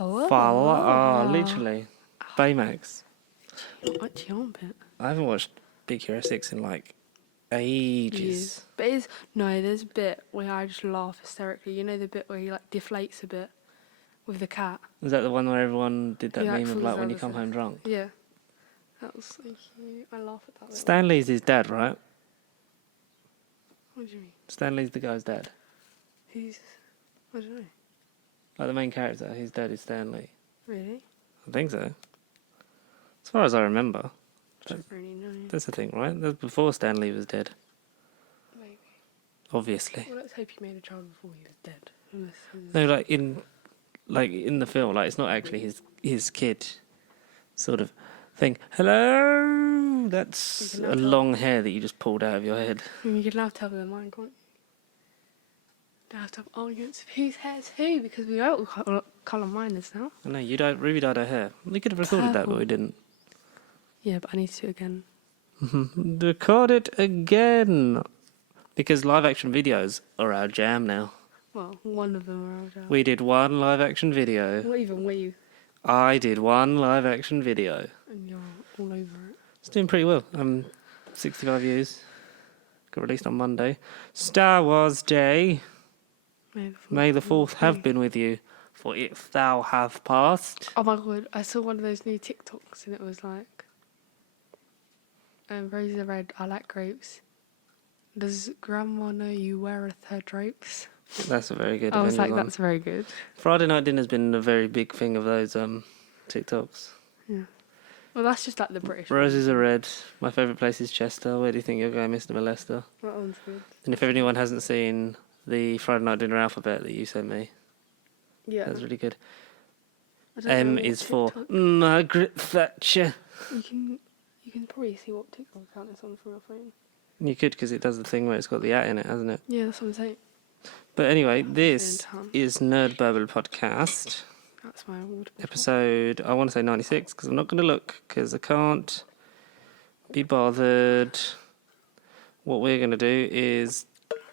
Literally. Baymax. What's your armpit? I haven't watched Big Hero 6 in like ages. But there's a bit where I just laugh hysterically. You know the bit where he like deflates a bit with the cat? Was that the one where everyone did that Yeah, meme of like when you falls come over. home drunk? Yeah. That was so cute. I laugh at that bit. Stanley's his dad, right? What do you mean? Stanley's the guy's dad. I don't know. Like the main character, his dad is Stanley. Really? I think so. As far as I remember. I don't really know. That's the thing, right? That's before Stanley was dead. Maybe. Obviously. Well, let's hope he made a child before he was dead. No, like in the film, like it's not actually his kid sort of thing. Hello, that's a long hair that you just pulled out of your head. You can now tell them mine, can't you? They have to have arguments of whose hair's who because we know what colour mine is now. No, you don't. Ruby dyed her hair. We could have recorded that, but we didn't. Yeah, but I need to do it again. Record it again, because live action videos are our jam now. Well, one of them are our jam. We did one live action video. Not even we. I did one live action video. And you're all over it. It's doing pretty well. 65 views. Got released on Monday. Star Wars Day. May the 4th have been with you, for if thou have passed. Oh my god, I saw one of those new TikToks and it was like, roses are red, I like grapes. Does grandma know you weareth her drapes? That's a very good I was like, one. that's very good. Friday night dinner's been a very big thing of those TikToks. Yeah. Well, that's just like the British Roses are red. My favourite place is Chester. Where do you think you're going, Mr. Molester? That one's good. And if anyone hasn't seen the Friday night dinner alphabet that you sent me, Yeah. that's really good. I don't M know is what for TikTok- Margaret Thatcher. You can probably see what TikTok account it's on from your phone. You could, because it does the thing where it's got the at in it, hasn't it? Yeah, that's what I'm saying. But anyway, this Town. is Nerd Burble Podcast. That's my award. Episode, I want to say 96, because I'm not going to look, because I can't be bothered. What we're going to do is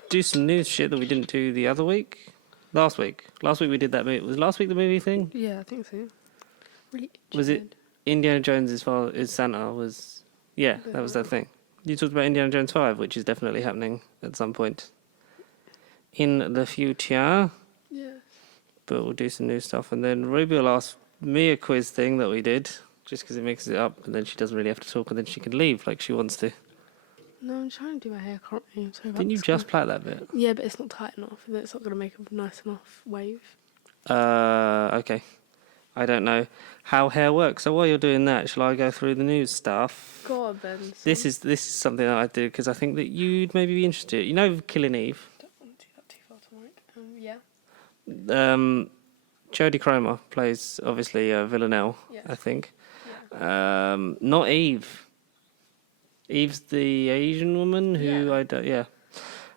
do some news shit that we didn't do the other week. Last week we did that movie. Was last week the movie thing? Yeah, I think so. Really? Was it Indiana Jones is Santa? Was yeah, that was that thing. You talked about Indiana Jones 5, which is definitely happening at some point in the future. Yeah. But we'll do some new stuff, and then Ruby will ask me a quiz thing that we did, just because it mixes it up, and then she doesn't really have to talk, and then she can leave like she wants to. No, I'm trying to do my hair currently. I'm sorry about Didn't you this just one. plait that bit? Yeah, but it's not tight enough, and then it's not going to make a nice enough wave. Okay. I don't know how hair works. So while you're doing that, shall I go through the news stuff? Go on, Ben. This is something that I did because I think that you'd maybe be interested. You know, Killing Eve. Don't want to do that too far to Mike. Yeah. Jodie Cromer plays obviously Villanelle. Yes. I think. Yeah. Not Eve. Eve's the Asian woman who Yeah. I don't. Yeah.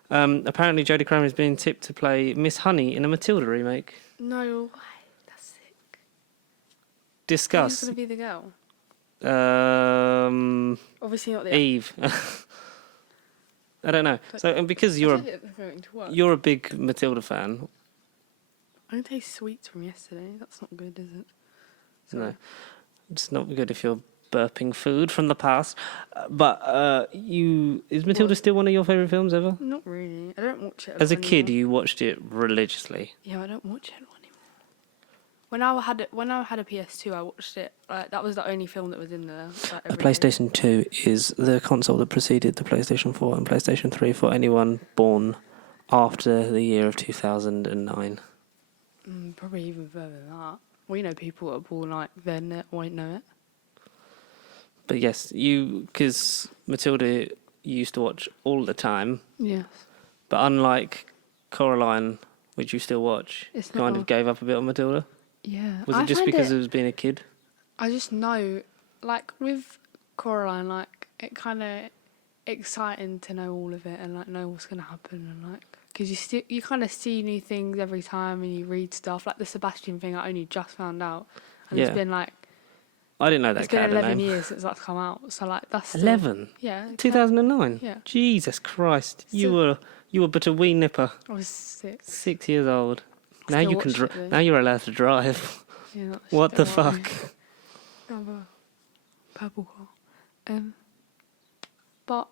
Apparently, Jodie Cromer is being tipped to play Miss Honey in a Matilda remake. No way. That's sick. Discuss. Who's going to be the girl? Obviously not the Eve. I don't know. So, and because I don't think they're going to work. you're a big Matilda fan, I don't taste sweets from yesterday. That's not good, is it? no, it's not good if you're burping food from the past. But is Matilda What? still one of your favourite films ever? Not really. I don't watch it. As a lot kid, anymore. you watched it religiously. Yeah, I don't watch it anymore. When I had a PS2, I watched it. Like that was the only film that was in there. Like, The every day. PlayStation 2 is the console that preceded the PlayStation 4 and PlayStation 3 for anyone born after the year of 2009. Probably even further than that. We know people that are born like then that won't know it. But yes, because Matilda you used to watch all the time, Yes. but unlike Coraline, which you still watch, It's kind not of gave up a bit on Matilda. Yeah. Was it just because it was being a kid? I just know, like with Coraline, like it kind of exciting to know all of it and like know what's gonna happen and like because you kind of see new things every time and you read stuff like the Sebastian thing. I only just found out, and Yeah. it's been like I didn't know that it's been character 11 name. years since that's come out. So like that's still, 11? Yeah. 2009? Yeah. Jesus Christ. You Still- were but a wee nipper. I was 6. 6 years old. Now Still you can watch it, though. now you're allowed to drive. Yeah, that's What the don't worry. fuck? Another purple car. But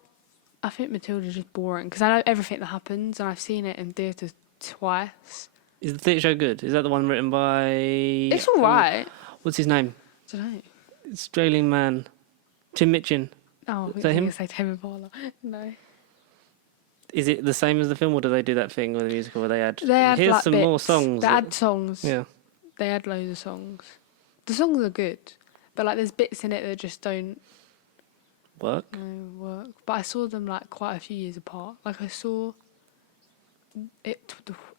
I think Matilda's just boring because I know everything that happens and I've seen it in theatres twice. Is the theatre show good? Is that the one written by... It's all right. What's his name? I don't know. Australian man. Tim Minchin. Oh, I Is think that you him? were say Tame Impala. No. Is it the same as the film, or do they do that thing with the musical where they add... They add Here's like some bits. more songs. They add songs. Yeah. They add loads of songs. The songs are good, but like there's bits in it that just don't Work? work. But I saw them like quite a few years apart. Like I saw it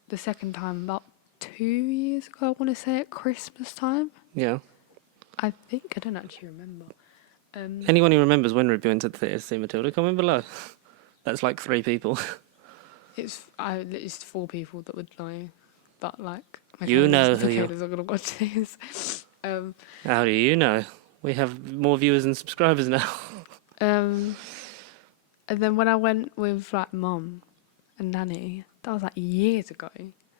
the second time about 2 years ago. I want to say at Christmas time. Yeah. I think I don't actually remember. Anyone who remembers when we're going to the theatre to see Matilda, comment below. That's like 3 people. It's 4 people that would know, but like You know who Michaela's not gonna watch this. How do you know? We have more viewers than subscribers now. And then when I went with like Mum and Nanny, that was like years ago.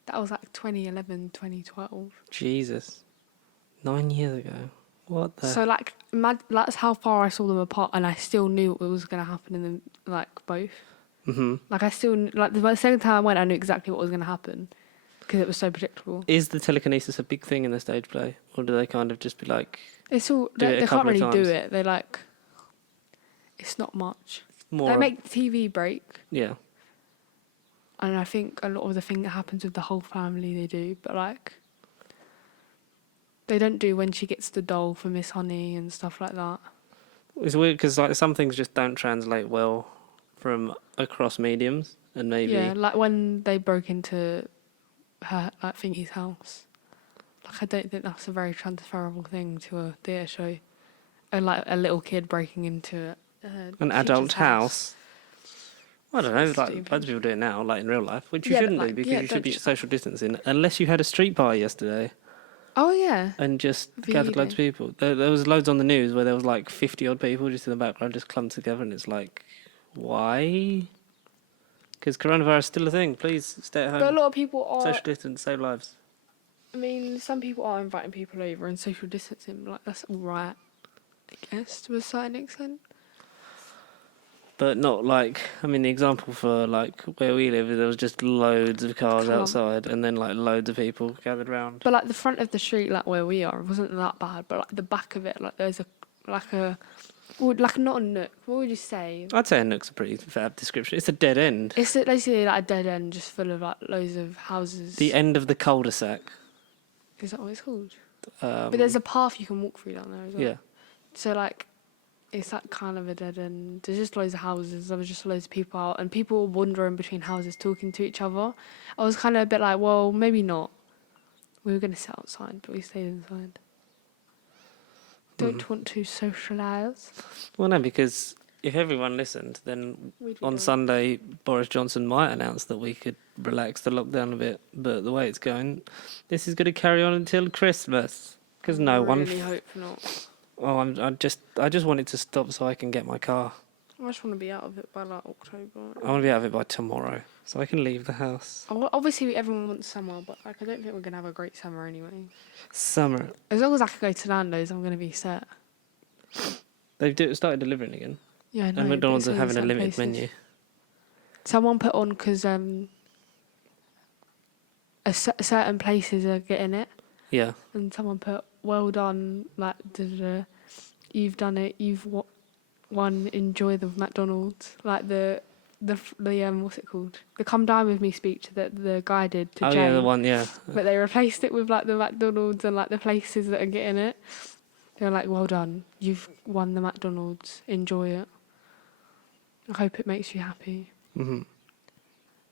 That was like 2011, 2012. Jesus. 9 years ago. What the... So like that's how far I saw them apart, and I still knew what was gonna happen in them, like both. Mm-hmm. Like I still like the second time I went, I knew exactly what was gonna happen because it was so predictable. Is the telekinesis a big thing in the stage play? Or do they kind of just be like... It's all Do it a they can't couple of really do times. it. They like it's not much. more... They make the TV break, Yeah. and I think a lot of the thing that happens with the whole family they do, but like they don't do when she gets the doll for Miss Honey and stuff like that. It's weird because like some things just don't translate well from across mediums, and maybe... Yeah, like when they broke into her like Thingy's house. Like I don't think that's a very transferable thing to a theatre show. And like a little kid breaking into An adult house. I don't know, That's like stupid. loads of people do it now, like in real life, which you Yeah, but, shouldn't do like, because yeah, you should don't be just- social distancing, unless you had a street party yesterday Oh yeah. and just VE gathered loads of day. people. There was loads on the news where there was like 50 odd people just in the background, just clumped together, and it's like, why? Because coronavirus is still a thing. Please stay at But a home, lot of people are. social distance, save lives. I mean, some people are inviting people over and social distancing. Like that's all right, I guess, to a certain extent. But not like, I mean, the example for like where we live, there was just loads of cars Clump. outside, and then like loads of people gathered round. But like the front of the street, like where we are, wasn't that bad. But like the back of it, like there's like not a nook. What would you say? I'd say a nook's a pretty fair description. It's a dead end. It's basically like a dead end, just full of like loads of houses. The end of the cul-de-sac. Is that what it's called? But there's a path you can walk through down there as well. Yeah. So like, it's like kind of a dead end. There's just loads of houses. There was just loads of people out, and people were wandering between houses, talking to each other. I was kind of a bit like, well, maybe not. We were gonna sit outside, but we stayed inside. Don't want to socialise. Well, no, because if everyone listened, then We'd be on done. Sunday, Boris Johnson might announce that we could relax the lockdown a bit. But the way it's going, this is going to carry on until Christmas. Because no I one... really hope not. Oh, I just want it to stop so I can get my car. I just want to be out of it by like October. I want to be out of it by tomorrow, so I can leave the house. Obviously, everyone wants summer, but like I don't think we're gonna have a great summer anyway. Summer. As long as I can go to Nando's, I'm gonna be set. They've started delivering again. Yeah, I know. And but McDonald's it's are only having a some limited places. menu. Someone put on because certain places are getting it, Yeah. and someone put, "Well done, like you've done it. You've won. Enjoy the McDonald's, like the what's it called? The Come Dine With Me speech that the guy did to Oh, Jane. yeah, the one, yeah. But they replaced it with like the McDonald's and like the places that are getting it. They were like, "Well done, you've won the McDonald's. Enjoy it. I hope it makes you happy." hmm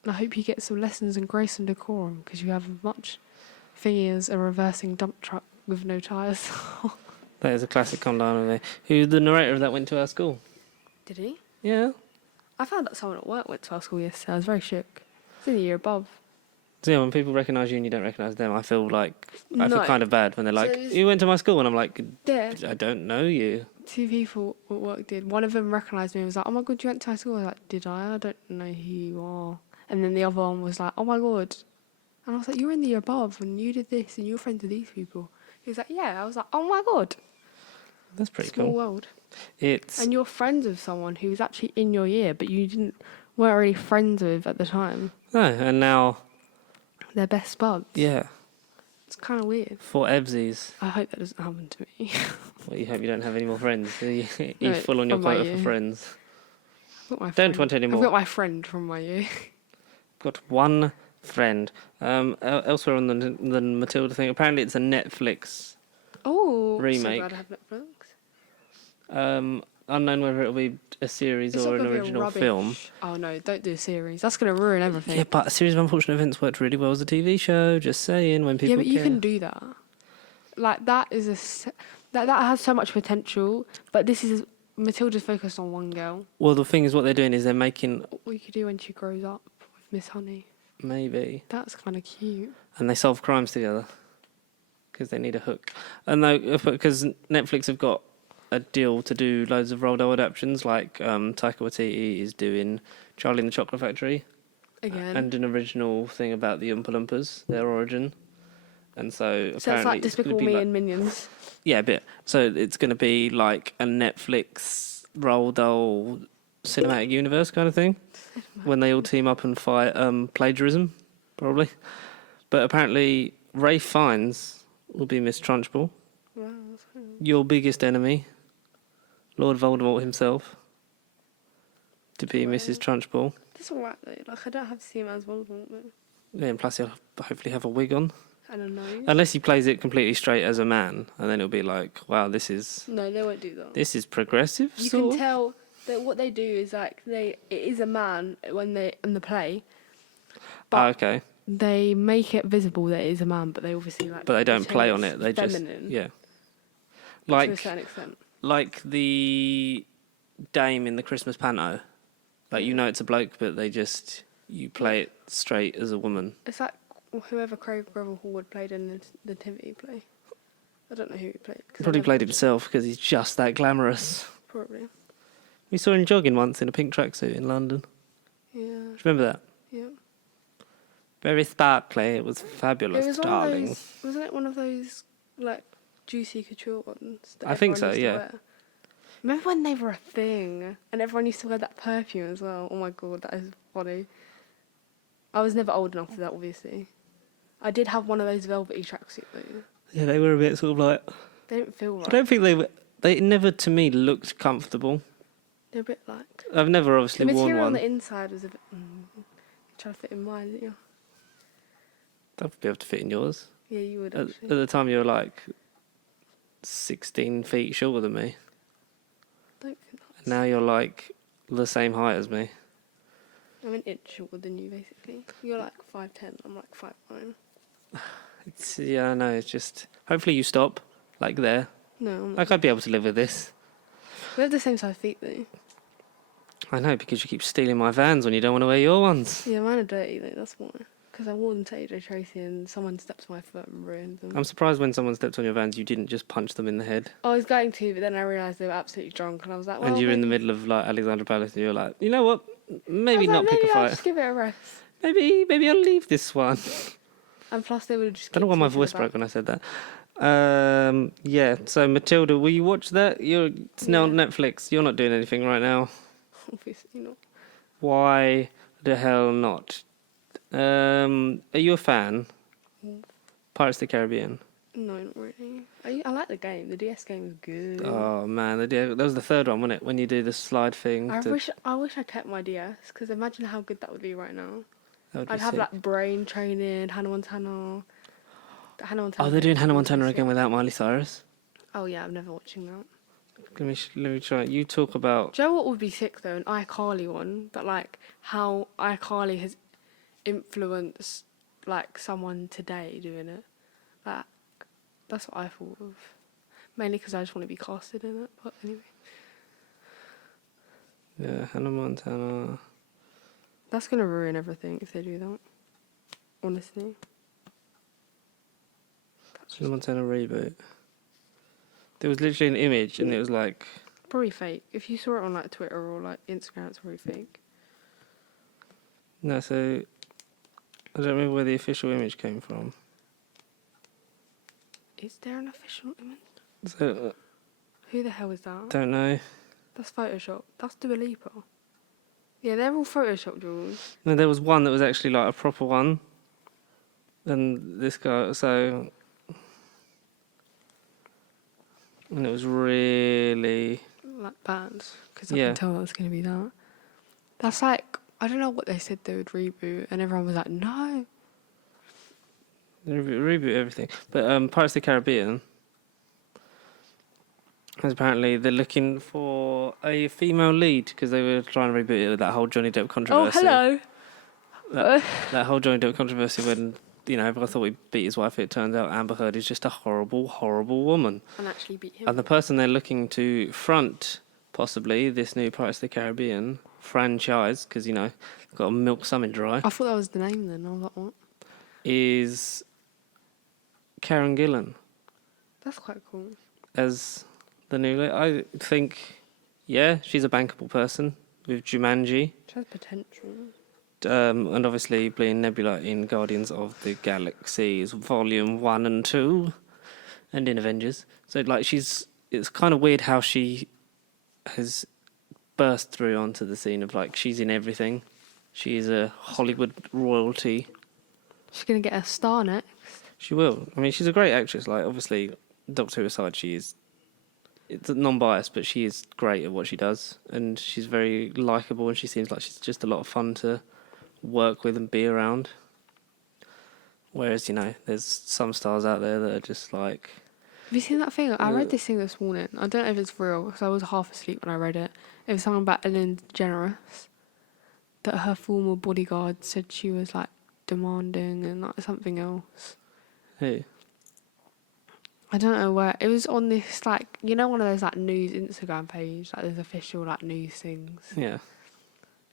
And I hope you get some lessons in grace and decorum because you have much thingy as a reversing dump truck with no tyres. That is a classic Come Down With Me. Who the narrator of that went to our school. Did he? Yeah. I found out someone at work went to our school yesterday. I was very shook. It's in the year above. So yeah, when people recognise you and you don't recognise them, I feel No. kind of bad when they're like, So it's- you went to my school, and I'm like, Yeah, I don't know you. 2 people at work did. One of them recognised me and was like, "Oh my god, you went to our school." I was like, "Did I? I don't know who you are." And then the other one was like, "Oh my god." And I was like, "You were in the year above and you did this and you were friends with these people." He was like, yeah. I was like, oh my God. That's pretty Small cool. world. It's And you're friends with someone who was actually in your year, but weren't really friends with at the time. no, and now They're best buds. yeah, It's kind of weird. for Evsies. I hope that doesn't happen to me. Well, you hope you don't have any more friends. You No, full on your from my quota for year. friends. Don't want any more. I've got my friend from my year. Got one friend. Elsewhere on the Matilda thing, apparently it's a Netflix Oh, remake. So glad I have Netflix. Unknown whether it'll be a series It's or not an gonna be a original rubbish. film. Oh no, don't do a series. That's gonna ruin everything. Yeah, but a series of unfortunate events worked really well as a TV show. Just saying, when people Yeah, but you care. can do that. Like that is that has so much potential. But this is Matilda's focused on one girl. Well, the thing is, what they're doing is they're making What you could do when she grows up with Miss Honey. maybe, That's kind of cute. and they solve crimes together because they need a hook. And because Netflix have got a deal to do loads of Roald Dahl adaptions, like Taika Waititi is doing Charlie and the Chocolate Factory Again. and an original thing about the Oompa Loompas, their origin. And so So it's like Despicable Me and Minions. Yeah, a bit. So it's going to be like a Netflix Roald Dahl cinematic universe kind of thing, when they all team up and fight plagiarism, probably. But apparently, Ralph Fiennes will be Miss Trunchbull, Wow. your biggest enemy, Lord Voldemort himself, to be Wow. Mrs. Trunchbull. That's alright though. Like I don't have to see him as Voldemort though. Yeah, and plus he'll hopefully have a wig on. I don't know. Unless he plays it completely straight as a man, and then it'll be like, wow, this is No, they won't do that. this is progressive. You sort can of. tell that what they do is like it is a man when they in the play, but Okay. they make it visible that it is a man, but they obviously like. But they don't pretend play on it's it. They feminine, just yeah. to a Like certain extent. the dame in the Christmas panto. Like you know it's a bloke, but you play it straight as a woman. It's like whoever Craig Revel Hall played in the nativity play. I don't know who he played. 'cause I Probably never played watched it. himself because he's just that glamorous. Probably. We saw him jogging once in a pink tracksuit in London. Yeah. Do you remember that? Yeah. Very sparkly. It was fabulous, It was darling. wasn't it one of those like juicy couture ones? That I think everyone so, used to yeah. wear? Remember when they were a thing and everyone used to wear that perfume as well? Oh my god, that is funny. I was never old enough for that, obviously. I did have one of those velvety tracksuits though. Yeah, they were a bit sort of like. They didn't feel right. I don't think they were. They never, to me, looked comfortable. They're a bit like. I've never The obviously worn material on one. the inside was a bit. Trying to fit in mine, didn't you? I'd be able to fit in yours. Yeah, you would At actually. the time, you were like 16 feet shorter than me. Don't think that's. Now you're like the same height as me. I'm an inch shorter than you, basically. You're like 5'10", I'm like 5'9". Yeah, I know. It's just. Hopefully, you stop. Like there. No, I'm not. Like I'd be able to live with this. We have the same size feet though. I know because you keep stealing my Vans when you don't want to wear your ones. Yeah, mine are dirty though, that's why. Because I wore them to AJ Tracy and someone stepped on my foot and ruined them. I'm surprised when someone stepped on your Vans, you didn't just punch them in the head. I was going to, but then I realised they were absolutely drunk and I was like, well, And you're in the maybe- middle of like Alexandra Palace, and you're like, you know what? Maybe I was not like, pick maybe a I'll fight. just give it a rest. Maybe I'll leave this one. And plus they would have just Don't know why kicked my me to the voice back. broke when I said that. Yeah. So Matilda, will you watch that? It's now on Yeah. Netflix. You're not doing anything right now. Obviously not. Why the hell not? Are you a fan? Pirates of the Caribbean. No, not really. I like the game. The DS game is good. Oh man, that was the third one, wasn't it? When you do the slide thing. I wish I kept my DS because imagine how good that would be right now. That would be I'd have sick. like brain training, Hannah Montana. The Hannah Montana. Oh, they're doing game Hannah would be Montana sick. again without Miley Cyrus. Oh yeah, I'm never watching that. Let me try. You talk about. Do you know what would be sick though? An iCarly one, but like how iCarly has influenced like someone today doing it. Like that's what I thought of. Mainly because I just want to be casted in it. But anyway, Yeah, Hannah Montana. that's gonna ruin everything if they do that. Honestly. Hannah Montana reboot. There was literally an image, and it was like. Probably fake. If you saw it on like Twitter or like Instagram, it's probably fake. No, so. I don't remember where the official image came from. Is there an official image? So, Who the hell is that? don't know. That's Photoshop. That's Dua Lipa. Yeah, they're all Photoshop, Jules. No, there was one that was actually like a proper one. And this guy, so... And it was really... Like bands. Because I Yeah. can tell that's going to be that. That's like, I don't know what they said they would reboot. And everyone was like, no. They reboot everything. But Pirates of the Caribbean... Because apparently they're looking for a female lead because they were trying to reboot it with that whole Johnny Depp Oh, controversy. hello. That whole Johnny Depp controversy when, you know, everyone thought he beat his wife. It turns out Amber Heard is just a horrible, horrible woman. And actually beat him. And the person they're looking to front, possibly, this new Pirates of the Caribbean franchise, because, you know, they've got to milk something dry, I thought that was the name then. I was like, what? is Karen Gillan That's quite cool. as the new lead. I think, yeah, she's a bankable person with Jumanji. She has potential. And obviously playing Nebula in Guardians of the Galaxies Volume 1 and 2 and in Avengers. So, like, it's kind of weird how she has burst through onto the scene of, like, she's in everything. She's a Hollywood royalty. She's going to get a star next. She will. I mean, she's a great actress. Like, obviously, Doctor Who aside, it's non-biased, but she is great at what she does. And she's very likeable and she seems like she's just a lot of fun to work with and be around. Whereas, you know, there's some stars out there that are just like... Have you seen that thing? I read this thing this morning. I don't know if it's real because I was half asleep when I read it. It was something about Ellen DeGeneres. That her former bodyguard said she was like demanding and like something else. Who? I don't know where. It was on this like, you know, one of those like news Instagram page. Like there's official like news things. Yeah.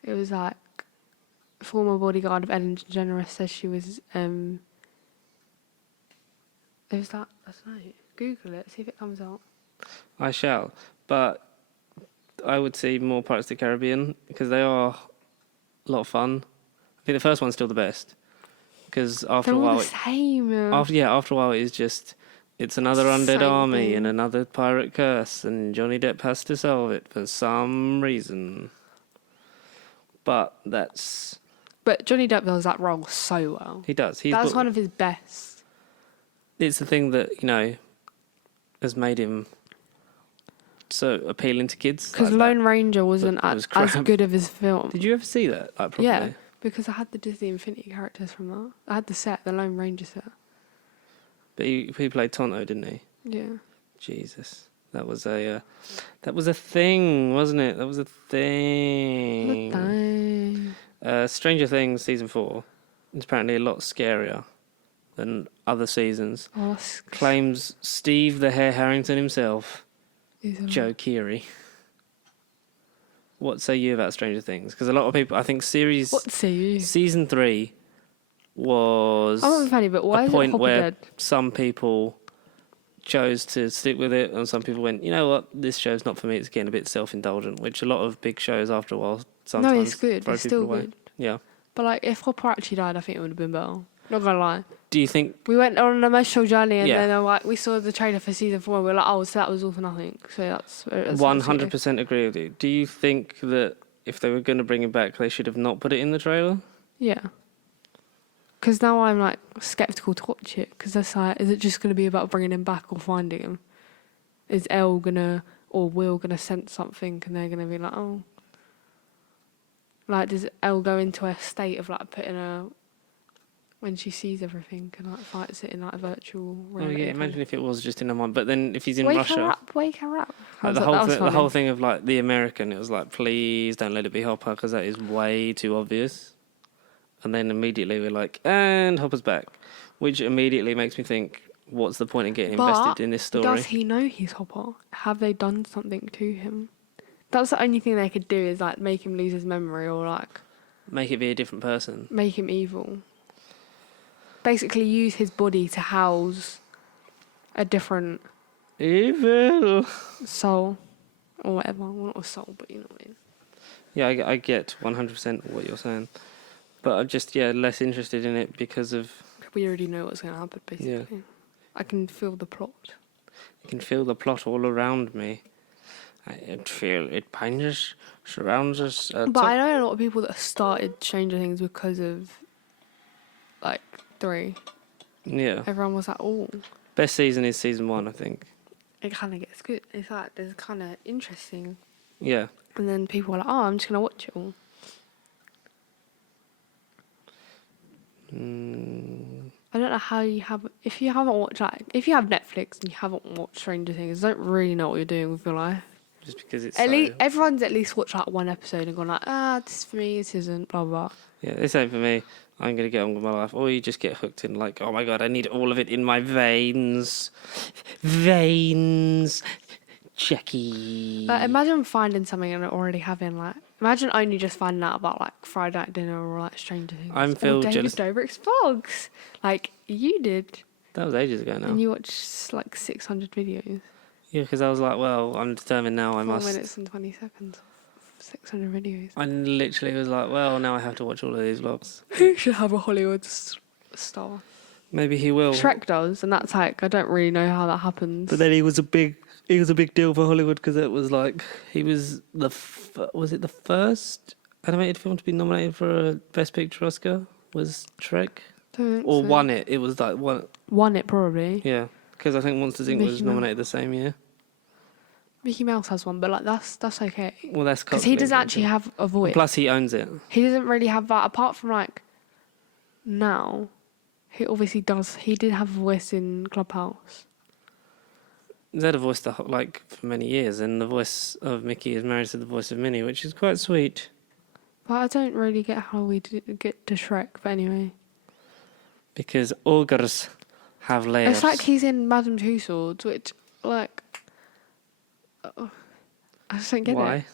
It was like, former bodyguard of Ellen DeGeneres says she was, it was that, I don't know, Google it, see if it comes out. I shall. But I would see more Pirates of the Caribbean because they are a lot of fun. I think the first one's still the best. Because after They're a all while... the same. After a while it's just... It's another undead Same army thing. and another pirate curse and Johnny Depp has to solve it for some reason. But that's... But Johnny Depp does that role so well. He does. That's one of his best. It's the thing that, you know, has made him so appealing to kids. Because like Lone that. Ranger wasn't was as crap. good of his film. Did you ever see that? Like, properly? Yeah, because I had the Disney Infinity characters from that. I had the set, the Lone Ranger set. But he played Tonto, didn't he? Yeah. Jesus. That was a thing, wasn't it? That was a thing. Dang. Stranger Things season 4 is apparently a lot scarier than other seasons. Oh, that's Claims Steve the Hare Harrington himself, easy. Joe Keery. What say you about Stranger Things? Because a lot of people, I think What say you? season 3 was I'm not funny, but why a is it point Hopper where dead? some people chose to stick with it and some people went, you know what, this show's not for me, it's getting a bit self-indulgent, which a lot of big shows after a while sometimes No, it's good. throw It's people still away. good. Yeah. But like, if Hopper actually died, I think it would have been better. Not gonna lie. Do you think... We went on an emotional journey, and Yeah. then like we saw the trailer for season 4, and we were like, oh, so that was all for nothing. So that's 100% agree with you. Do you think that if they were going to bring him back, they should have not put it in the trailer? Yeah. Because now I'm like skeptical to watch it. Because that's like, is it just going to be about bringing him back or finding him? Is Elle gonna or Will gonna sense something, and they're gonna be like, oh, like does Elle go into a state of like putting her when she sees everything and like fights it in like a virtual Oh reality? yeah, imagine if it was just in her mind. But then if he's in wake Russia, her up, wake her up. like the whole thing of like the American, it was like, please don't let it be Hopper because that is way too obvious. And then immediately we're like, and Hopper's back, which immediately makes me think, what's the point in getting invested in this story? Does he know he's Hopper? Have they done something to him? That's the only thing they could do is like make him lose his memory or like Make it be a different person. make him evil. Basically use his body to house a different Evil. soul or whatever. Well, not a soul, but you know what I mean. Yeah, I get 100% what you're saying. But I'm just, less interested in it because of... We already know what's going to happen, basically. I can feel the plot. I can feel the plot all around me. I feel it behind us, surrounds us. But I know a lot of people that started Stranger Things because of, like, 3. Yeah. Everyone was like, oh, Best season is season 1, I think. it kind of gets good. It's like, it's kind of interesting. Yeah. And then people were like, oh, I'm just going to watch it all. I don't know how you have... If you haven't watched... Like, if you have Netflix and you haven't watched Stranger Things, I don't really know what you're doing with your life. Just because it's Everyone's at least watched, like, one episode and gone like, this is for me, this isn't, blah, blah. Yeah, this ain't for me. I'm going to get on with my life. Or you just get hooked in like, oh my God, I need all of it in my veins. Veins. Jackie. Like, imagine finding something and already having, like... Imagine only just finding out about, like, Friday Night Dinner or, like, Stranger Things. I'm feel jealous. David Dobrik's vlogs. Like, you did. That was ages ago now. And you watched, like, 600 videos. Yeah, because I was like, well, I'm determined now. 4 minutes and 20 seconds of 600 videos. I literally was like, well, now I have to watch all of these vlogs. Who should have a Hollywood star? Maybe he will. Shrek does, and that's like, I don't really know how that happens. But then he was a big deal for Hollywood because it was like he was was it the first animated film to be nominated for a Best Picture Oscar? Was Shrek? Don't think Or so. won it? It was like one. Won it probably. Yeah, because I think Monsters Inc. was Mickey nominated the same year. Mickey Mouse has one, but like that's okay. Well, that's Because he doesn't actually have a voice. Plus, he owns it. He doesn't really have that apart from like now. He obviously does. He did have a voice in Clubhouse. He's had a voice like for many years, and the voice of Mickey is married to the voice of Minnie, which is quite sweet. But I don't really get how we get to Shrek. But anyway, Because ogres have layers. it's like he's in Madame Tussauds, which like I just don't get Why? it.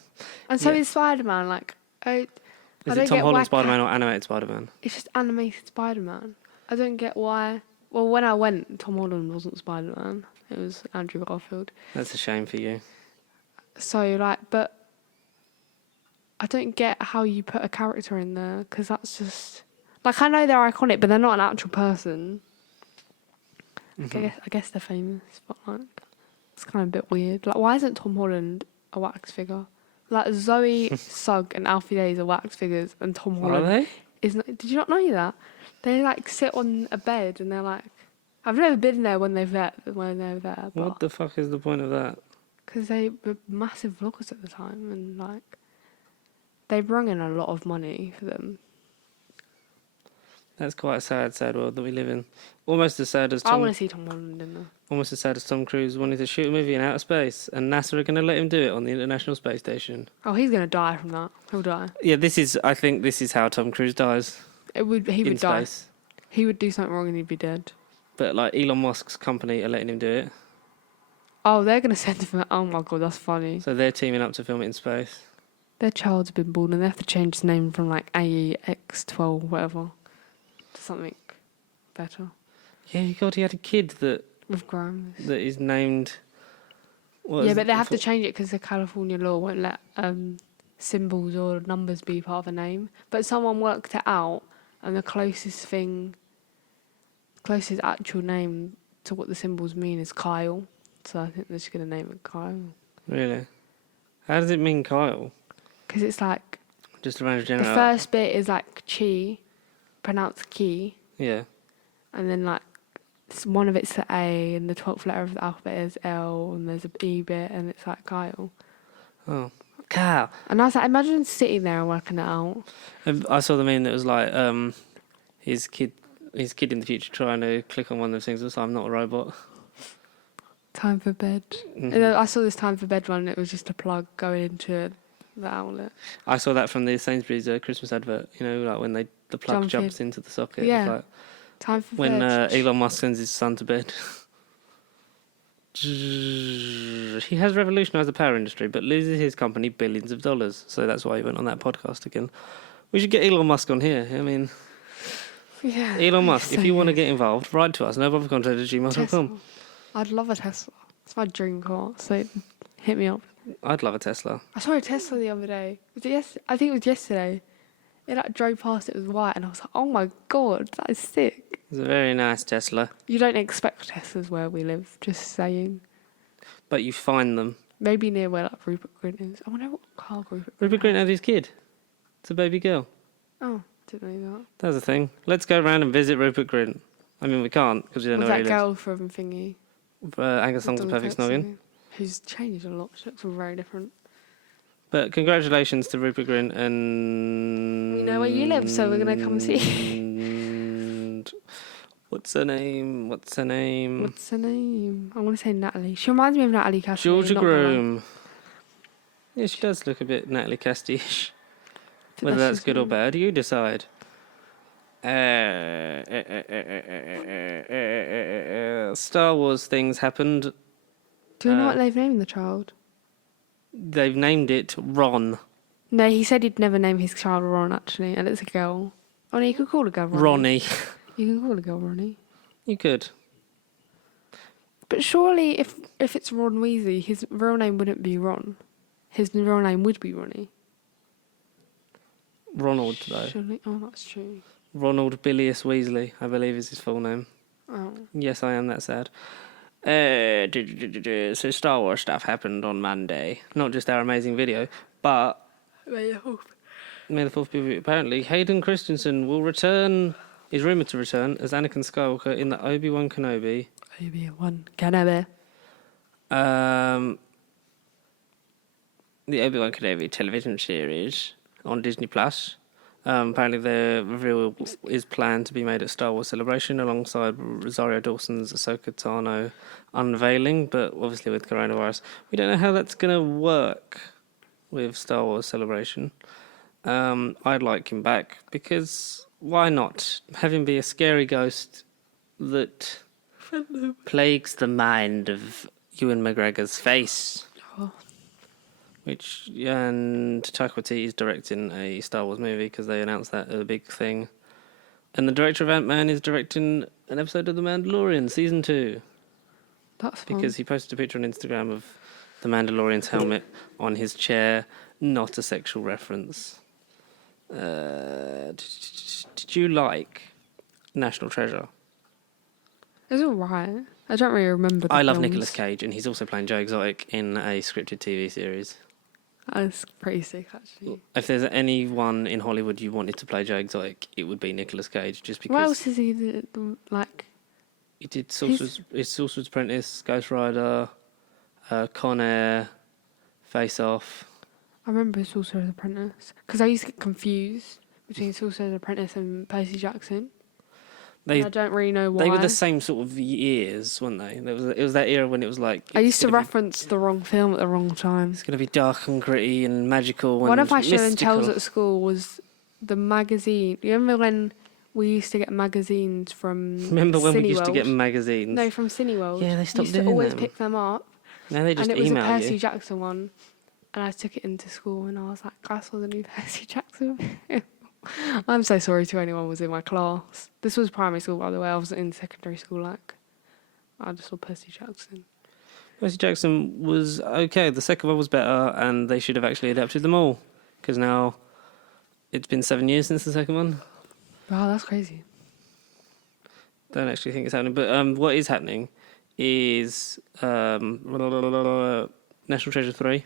And so Yeah. is Spider-Man. Like I Is don't it Tom get Holland why Spider-Man or animated Spider-Man? It's just animated Spider-Man. I don't get why. Well, when I went, Tom Holland wasn't Spider-Man. It was Andrew Garfield. That's a shame for you. So, like, but I don't get how you put a character in there because that's just... Like, I know they're iconic, but they're not an actual person. Mm-hmm. I guess they're famous, but, like, it's kind of a bit weird. Like, why isn't Tom Holland a wax figure? Like, Zoe Sugg and Alfie Days are wax figures, and Tom Holland... Are they? Did you not know that? They like sit on a bed and they're like, I've never been there when they're there. What the fuck is the point of that? Because they were massive vloggers at the time and like they brought in a lot of money for them. That's quite a sad world that we live in. Almost as sad as I Tom. want to see Tom Holland in there. Almost as sad as Tom Cruise wanted to shoot a movie in outer space, and NASA are going to let him do it on the International Space Station. Oh, he's gonna die from that. He'll die. Yeah, I think this is how Tom Cruise dies. He would in die. space. He would do something wrong and he'd be dead. But like Elon Musk's company are letting him do it, Oh, they're gonna send him. Oh my god, that's funny. so they're teaming up to film it in space. Their child's been born and they have to change his name from like AX12 whatever to something better. Yeah, God, he had a kid that With Grimes. is named. Yeah, but they have to change it because the California law won't let symbols or numbers be part of a name. But someone worked it out, and the closest actual name to what the symbols mean is Kyle. So I think they're just going to name it Kyle. Really? How does it mean Kyle? Because it's like, Just a random the general. first bit is like chi, pronounced ki, Yeah. and then like, one of it's the A, and the 12th letter of the alphabet is L, and there's a E bit, and it's like Kyle. Oh. Kyle. And I was like, imagine sitting there and working it out. I saw the meme that was like his kid in the future trying to click on one of those things. It's like, I'm not a robot. Time for bed. Mhm. And I saw this time for bed one, and it was just a plug going into the outlet. I saw that from the Sainsbury's Christmas advert. You know, like when the plug jumps into the socket. It's Yeah. like Time for when bed. Elon Musk sends his son to bed. He has revolutionised the power industry, but loses his company billions of dollars. So that's why he went on that podcast again. We should get Elon Musk on here. I mean, Yeah. Elon Musk, so if you want to good. get involved, write to us. Tesla. nobothercontact@gmail.com. I'd love a Tesla. It's my dream car. So hit me up. I'd love a Tesla. I saw a Tesla the other day. I think it was yesterday. It like drove past. It was white, and I was like, "Oh my god, that is sick." It's a very nice Tesla, You don't expect Teslas where we live, just saying. but you find them. Maybe near where like Rupert Grint is. I wonder what car Rupert Grint Rupert Grint has. had his kid. It's a baby girl. Oh, didn't know that. That's the thing. Let's go around and visit Rupert Grint. I mean, we can't because we don't Was know where that he lives. girl from Thingy? Angus Thong's a perfect snogging. Who's changed a lot. She looks very different. But congratulations to Rupert Grint and... We know where you live, so we're going to come see you. And what's her name? What's her name? I want to say Natalie. She reminds me of Natalie Cassidy. Georgia not gonna lie. Groom. Yeah, she does look a bit Natalie Cassidy-ish. But Whether that's just good or me. bad, you decide. Star Wars things happened. Do we know what they've named the child? They've named it Ron. No, he said he'd never name his child Ron, actually, and it's a girl. Oh, no, you could call a girl Ronnie. Ronnie. You can call a girl Ronnie. You could. But surely, if it's Ron Weasley, his real name wouldn't be Ron. His real name would be Ronnie. Ronald, though. Surely, oh, that's true. Ronald Bilius Weasley, I believe is his full name. Oh. Yes, I am that sad. So Star Wars stuff happened on Monday. Not just our amazing video, but May the 4th be with you. Apparently, Hayden Christensen is rumoured to return as Anakin Skywalker in the Obi-Wan Kenobi. Obi-Wan Kenobi. The Obi-Wan Kenobi television series on Disney Plus. Apparently, the reveal is planned to be made at Star Wars Celebration alongside Rosario Dawson's Ahsoka Tano unveiling, but obviously with coronavirus, we don't know how that's going to work with Star Wars Celebration. I'd like him back because why not? Have him be a scary ghost that plagues the mind of Ewan McGregor's face. Oh. And Taika Waititi is directing a Star Wars movie because they announced that as a big thing. And the director of Ant-Man is directing an episode of The Mandalorian, Season 2. That's fun. Because he posted a picture on Instagram of the Mandalorian's helmet on his chair, not a sexual reference. Did you like National Treasure? It's alright. I don't really remember the I love films. Nicolas Cage, and he's also playing Joe Exotic in a scripted TV series. That's pretty sick, actually. If there's anyone in Hollywood you wanted to play Joe Exotic, it would be Nicolas Cage, just because... What else is he, like... He did Sorcerer's Apprentice, Ghost Rider, Con Air, Face Off. I remember Sorcerer's Apprentice. Because I used to get confused between Sorcerer's Apprentice and Percy Jackson. I don't really know why. They were the same sort of years, weren't they? It was that era when it was like... I used to reference the wrong film at the wrong time. It's going to be dark and gritty and magical and One of my show and mystical. tells at school was the magazine. You remember when we used to get magazines from Remember when we used to Cineworld? get magazines? No, from Cineworld. Yeah, they stopped used doing to always them. pick them up. Now they just and it was a email Percy you. Jackson one. And I took it into school and I was like, I saw the new Percy Jackson film. I'm so sorry to anyone who was in my class. This was primary school, by the way. I was in secondary school, like, I just saw Percy Jackson. Percy Jackson was okay. The second one was better, and they should have actually adapted them all. Because now it's been 7 years since the second one. Wow, that's crazy. Don't actually think it's happening. But what is happening is National Treasure 3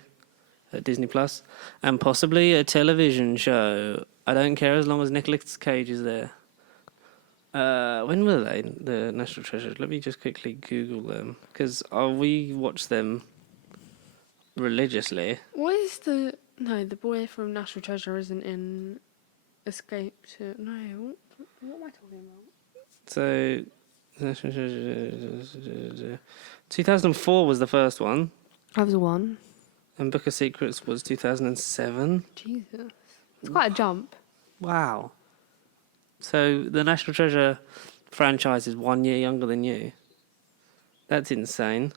at Disney Plus, and possibly a television show. I don't care as long as Nicolas Cage is there. When were they, the National Treasures? Let me just quickly Google them, because we watch them religiously. What is the... No, the boy from National Treasure isn't in Escape to... No, what am I talking about? So, National Treasure... 2004 was the first one, That was one. and Book of Secrets was 2007. Jesus. It's quite a jump. Wow. So the National Treasure franchise is 1 year younger than you. That's insane.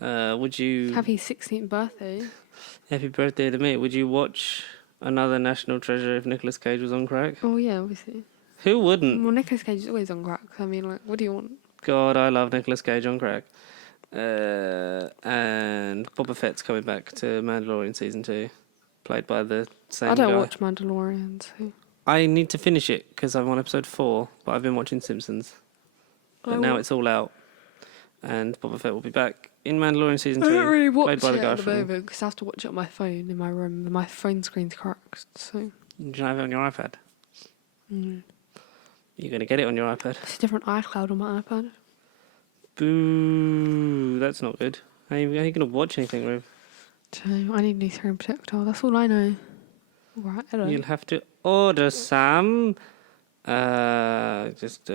Would you... Happy 16th birthday. Happy birthday to me. Would you watch another National Treasure if Nicolas Cage was on crack? Oh, yeah, obviously. Who wouldn't? Well, Nicolas Cage is always on crack. I mean, like, what do you want? God, I love Nicolas Cage on crack. And Boba Fett's coming back to Mandalorian Season 2, played by the same guy. I don't watch Mandalorian, so... I need to finish it because I'm on episode 4, but I've been watching Simpsons. But now it's all out. And Boba Fett will be back in Mandalorian season 2. I don't really watch played by the it guy at the from... moment because I have to watch it on my phone in my room. My phone screen's cracked, so... Do you have it on your iPad? Mm. You're going to get it on your iPad. It's a different iCloud on my iPad. Boo. That's not good. How are you going to watch anything, Ruth? So I need a new screen protector. That's all I know. Alright, hello. You'll have to order some. Just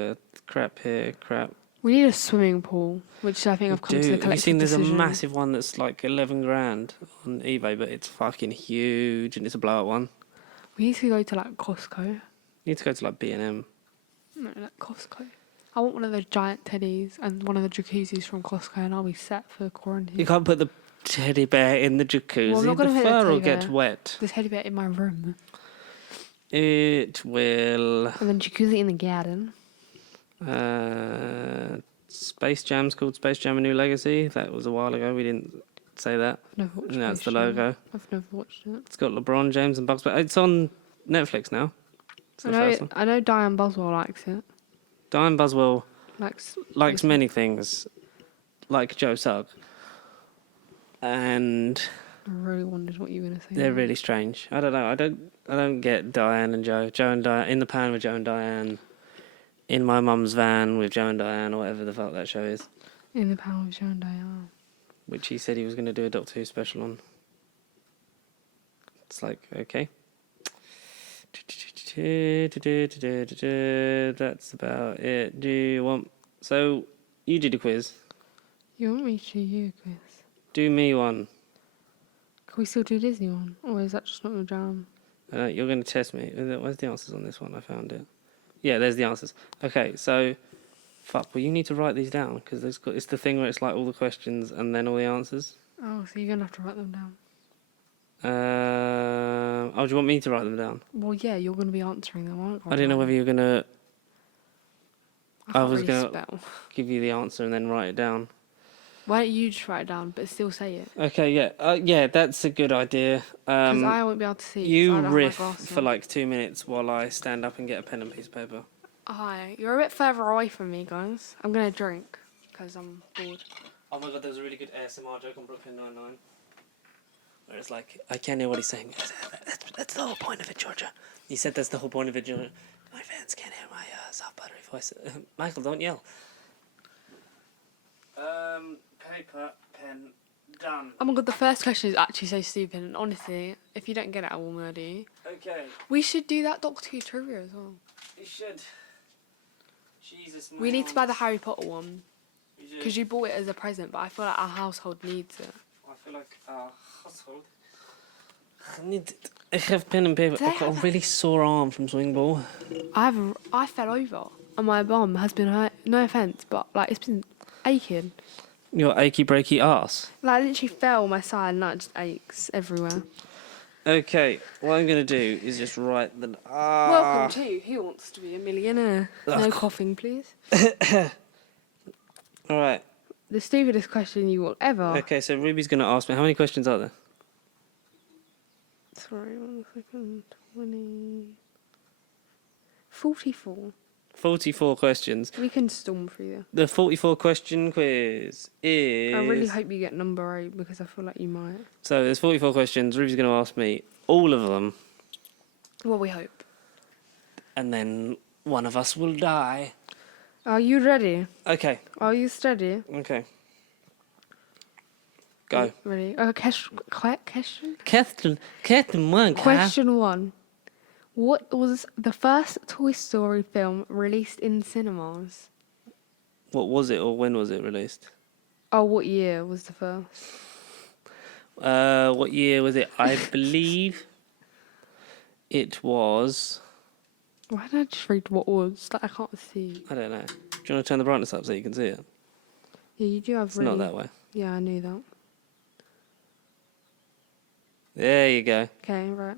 crap here, crap. We need a swimming pool, which I think I've come to the collective Have you seen there's decision. a massive one that's like 11 grand on eBay, but it's fucking huge and it's a blow-up one. We need to go to like Costco. You need to go to like B&M. No, like Costco. I want one of those giant teddies and one of the jacuzzis from Costco, and I'll be set for quarantine. You can't put the teddy bear in the jacuzzi. Well, I'm not The gonna put the fur will teddy get bear. wet. The teddy bear in my room. It will. And then jacuzzi in the garden. Space Jam's called Space Jam: A New Legacy. That was a while ago. We didn't say that. I've never watched And that's the Space Jam. logo. I've never watched it. It's got LeBron James and Bugs Bunny. It's on Netflix now. It's the first one. I know Diane Boswell likes it. Diane Buswell Likes many things, like Joe Sugg. And I really wondered what you were going to say. they're really strange. I don't know. I don't get Diane and Joe. Joe and Diane in the pan with Joe and Diane. In my mum's van with Joe and Diane, or whatever the fuck that show is. In the Power of Joe and Diane. Which he said he was going to do a Doctor Who special on. It's like, okay. That's about it. Do you want... So, you did a quiz. You want me to do you a quiz? Do me one. Can we still do a Disney one? Or is that just not your jam? You're going to test me. Where's the answers on this one? I found it. Yeah, there's the answers. Okay, so... Fuck, well, you need to write these down, because it's the thing where it's like all the questions and then all the answers. Oh, so you're going to have to write them down. Do you want me to write them down? Well, yeah, you're going to be answering them, aren't you? I didn't know whether you were going to I was was gonna- going to spell. give you the answer and then write it down. Why don't you just write it down, but still say it? Okay, yeah. Yeah, that's a good idea. Because I won't be able to see. 'cause I You don't have my riff glasses for on. like 2 minutes while I stand up and get a pen and piece of paper. Hi, you're a bit further away from me, guys. I'm going to drink, because I'm bored. Oh my god, there was a really good ASMR joke on Brooklyn Nine-Nine. Where it's like, I can't hear what he's saying. That's the whole point of it, Georgia. He said that's the whole point of it, Georgia. My fans can't hear my soft buttery voice. Michael, don't yell. Paper, pen, done. Oh my god, the first question is actually so stupid, and honestly, if you don't get it, I will murder you. Okay, We should do that Doctor Who trivia as well. you should. Jesus, We need to buy the Harry Potter one, We do. because you bought it as a present, but I feel like our household needs it. I feel like our household. I have pen and paper. Do they I've got a have really sore arm from swing ball. I fell over, and my bum has been hurt. No offense, but like it's been aching. Your achy breaky ass. Like I literally fell on my side, and that just aches everywhere. Okay, what I'm going to do is just write the... Welcome to Who Wants to Be a Millionaire? No Ugh. coughing, please. Alright, The stupidest question you will ever. okay, so Ruby's going to ask me, how many questions are there? Sorry, 1 second. 20. 44. 44 questions. We can storm through there. The 44 question quiz is... I really hope you get number 8 because I feel like you might. So there's 44 questions. Ruby's going to ask me all of them, Well, we hope. and then one of us will die. Are you ready? Okay, Are you steady? okay. Go. Ready? Question? Captain 1, Question 1. What was the first Toy Story film released in cinemas? What was it, or when was it released? Oh, what year was the first? What year was it? I believe it was... Why did I just read what was? Like, I can't see. I don't know. Do you want to turn the brightness up so you can see it? Yeah, you do have It's really... not that way. Yeah, I knew that. There you go. Okay, right.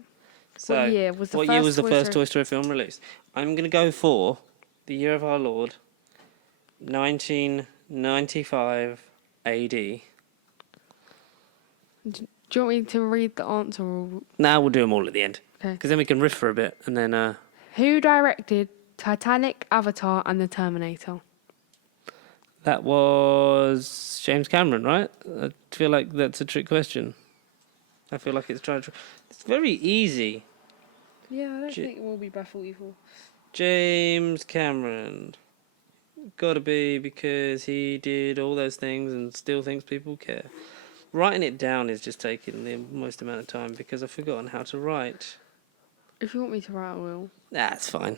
So, What year was the what first year was the Toy first Story- Toy Story film released? I'm going to go for the year of our Lord, 1995 AD. Do you want me to read the answer? Or... Now we'll do them all at the end. Okay. Because then we can riff for a bit, and then Who directed Titanic, Avatar, and The Terminator? That was James Cameron, right? I feel like that's a trick question. I feel like it's trying to... It's very easy. Yeah, I don't think it will be by 44. James Cameron. Gotta be, because he did all those things and still thinks people care. Writing it down is just taking the most amount of time because I've forgotten how to write. If you want me to write, I will. That's fine.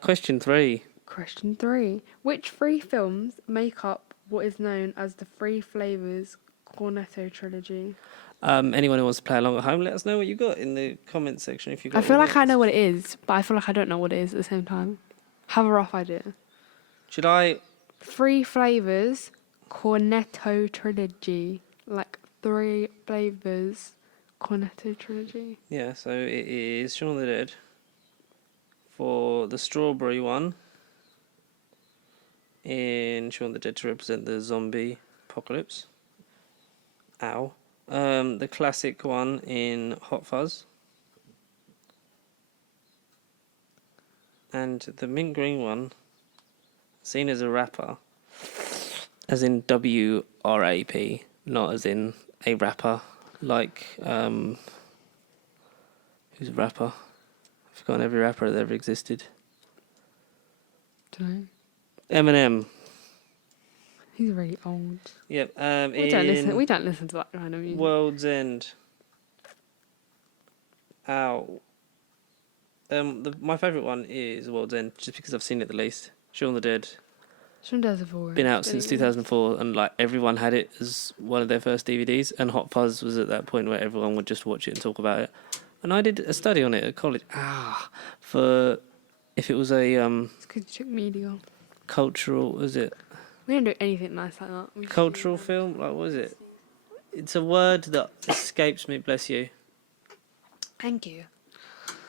Question 3. Question 3. Which 3 films make up what is known as the Three Flavors Cornetto trilogy? Anyone who wants to play along at home, let us know what you got in the comments section. If you got, I feel all like the I know answers. what it is, but I feel like I don't know what it is at the same time. Have a rough idea. Should I? 3 Flavors Cornetto trilogy. Like 3 Flavors Cornetto trilogy. Yeah. So it is Shaun of the Dead for the strawberry one. In Shaun of the Dead to represent the zombie apocalypse. Ow. The classic one in Hot Fuzz. And the mint green one, seen as a rapper, as in WRAP, not as in a rapper, like, who's a rapper? I've forgotten every rapper that ever existed. Don't know. Eminem. He's really old. Yep. We don't listen to that kind of music. World's End. Ow. My favourite one is World's End, just because I've seen it the least. Shaun of the Dead. Shaun of the Dead Been out since 2004, and like everyone had it as one of their first DVDs, and Hot Fuzz was at that point where everyone would just watch it and talk about it. And I did a study on it at college. For if it was a It's because you took media. cultural, was it We don't do anything nice like that. We cultural film? Like, what was it? It's a word that escapes me. Bless you. Thank you.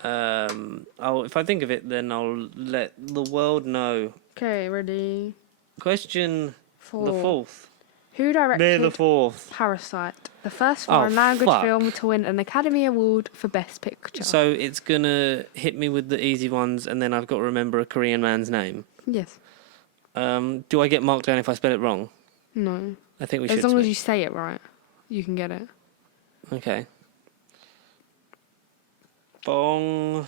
If I think of it, then I'll let the world know. Okay, ready? Question 4. the 4th. Who directed The 4th. Parasite? The first foreign language film to win an Academy Award for Best Picture. So it's gonna hit me with the easy ones, and then I've got to remember a Korean man's name. Yes. Do I get marked down if I spell it wrong? No. I think we should. As long as you say it right, you can get it. Okay. Bong.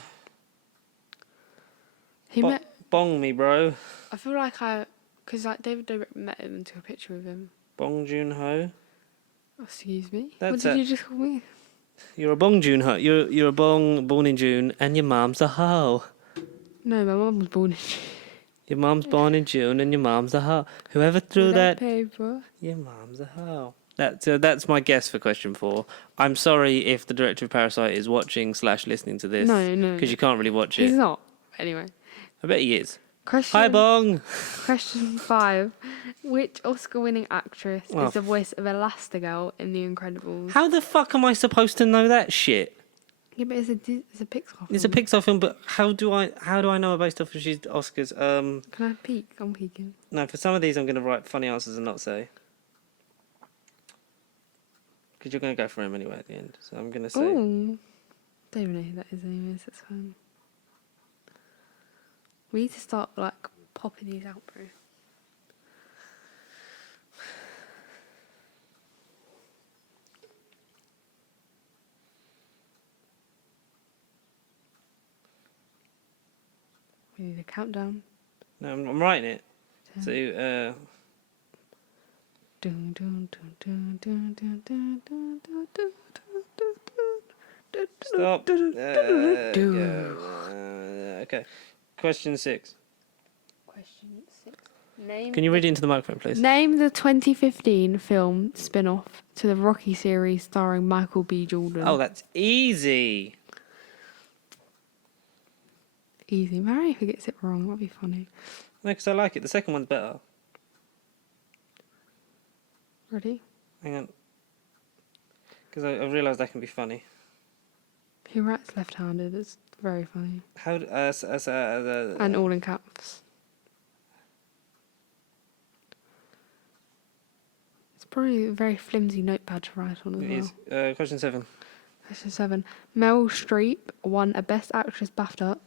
Bong me, bro. I feel like because like David Dobrik met him and took a picture with him. Bong Joon-ho. Excuse me. That's what did you just call me? You're a Bong Joon-ho. You're a Bong born in June, and your mum's a hoe. No, my mum was born in Your mum's born in June, and your mum's a hoe. Whoever threw that paper. Your mum's a hoe. That's my guess for question 4. I'm sorry if the director of Parasite is watching / listening to this. No. Because you can't really watch He's it. not. Anyway. I bet he is. Question, Hi, Bong. Question 5. Which Oscar-winning actress Oh. is the voice of Elastigirl in The Incredibles? How the fuck am I supposed to know that shit? Yeah, but it's a Pixar film. It's a Pixar film, but how do I know it based off of she's Oscars? Can I peek? I'm peeking. No, for some of these I'm going to write funny answers and not say. Because you're going to go for him anyway at the end. So I'm going to say... Oh. Don't even know who that is anyways. That's fine. We need to start, like, popping these out, bro. We need a countdown. No, I'm writing it. So, Dun, dun, dun, dun, dun, dun, dun, dun, dun, dun, dun, dun, stop. dun. Go. Okay. Question 6. Question 6. Can you read it into the microphone, please? Name the 2015 film spin-off to the Rocky series starring Michael B. Jordan. Oh, that's easy. Easy. Mary who gets it wrong. That'd be funny. No, because I like it. The second one's better. Ready? Hang on. Because I realised that can be funny. He writes left-handed. It's very funny. How... And all in caps. It's probably a very flimsy notepad to write on as It well. is. Question 7. Question 7. Meryl Streep won a Best Actress BAFTA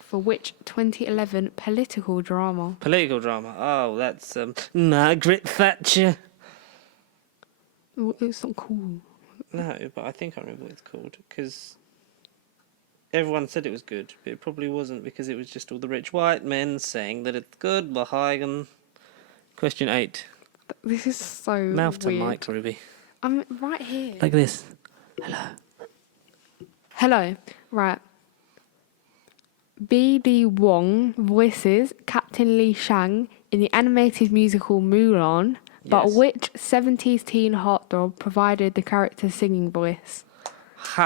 for which 2011 political drama? Political drama. Oh, that's Margaret Thatcher. Well, it's not cool. No, but I think I remember what it's called because everyone said it was good, but it probably wasn't because it was just all the rich white men saying that it's good behind. Question 8. This is so Mouth to weird. mic, Ruby. I'm right here. Like this. Hello. Hello. Right. B.D. Wong voices Captain Li Shang in the animated musical Mulan, but Yes. which 70s teen heartthrob provided the character's singing voice?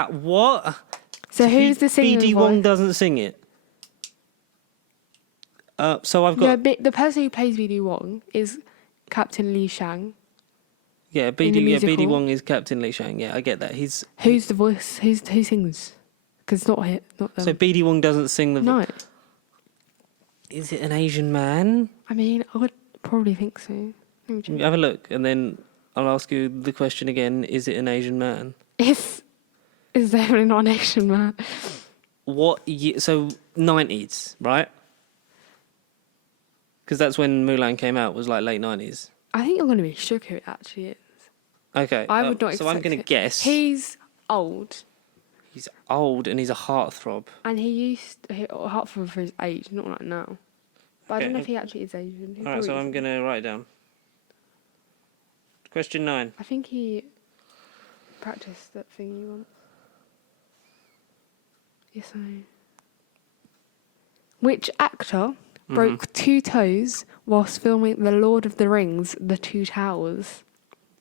What? So who's the singing B.D. voice? Wong doesn't sing it. So I've No, got the person who plays B.D. Wong is Captain Li Shang. B.D. musical. Wong is Captain Li Shang. Yeah, I get that. Who's the voice? Who sings? Because it's not him, not them. So B.D. Wong doesn't sing the. No. Is it an Asian man? I mean, I would probably think so. Let me check. Have a look, and then I'll ask you the question again. Is it an Asian man? It's definitely not an Asian man. What year? So 90s, right? Because that's when Mulan came out. Was like late 90s. I think you're going to be shook who it actually is. Okay. I would not So I'm expect going to it. guess. He's old, He's old and he's a heartthrob. and he used to hit heartthrob for his age, not like now. But I don't know Okay. if he actually is Asian. He All right, so probably I'm is. going to write it down. Question 9. I think he practiced that thing you want. Yes, I know. Which actor broke 2 toes whilst filming The Lord of the Rings: The Two Towers?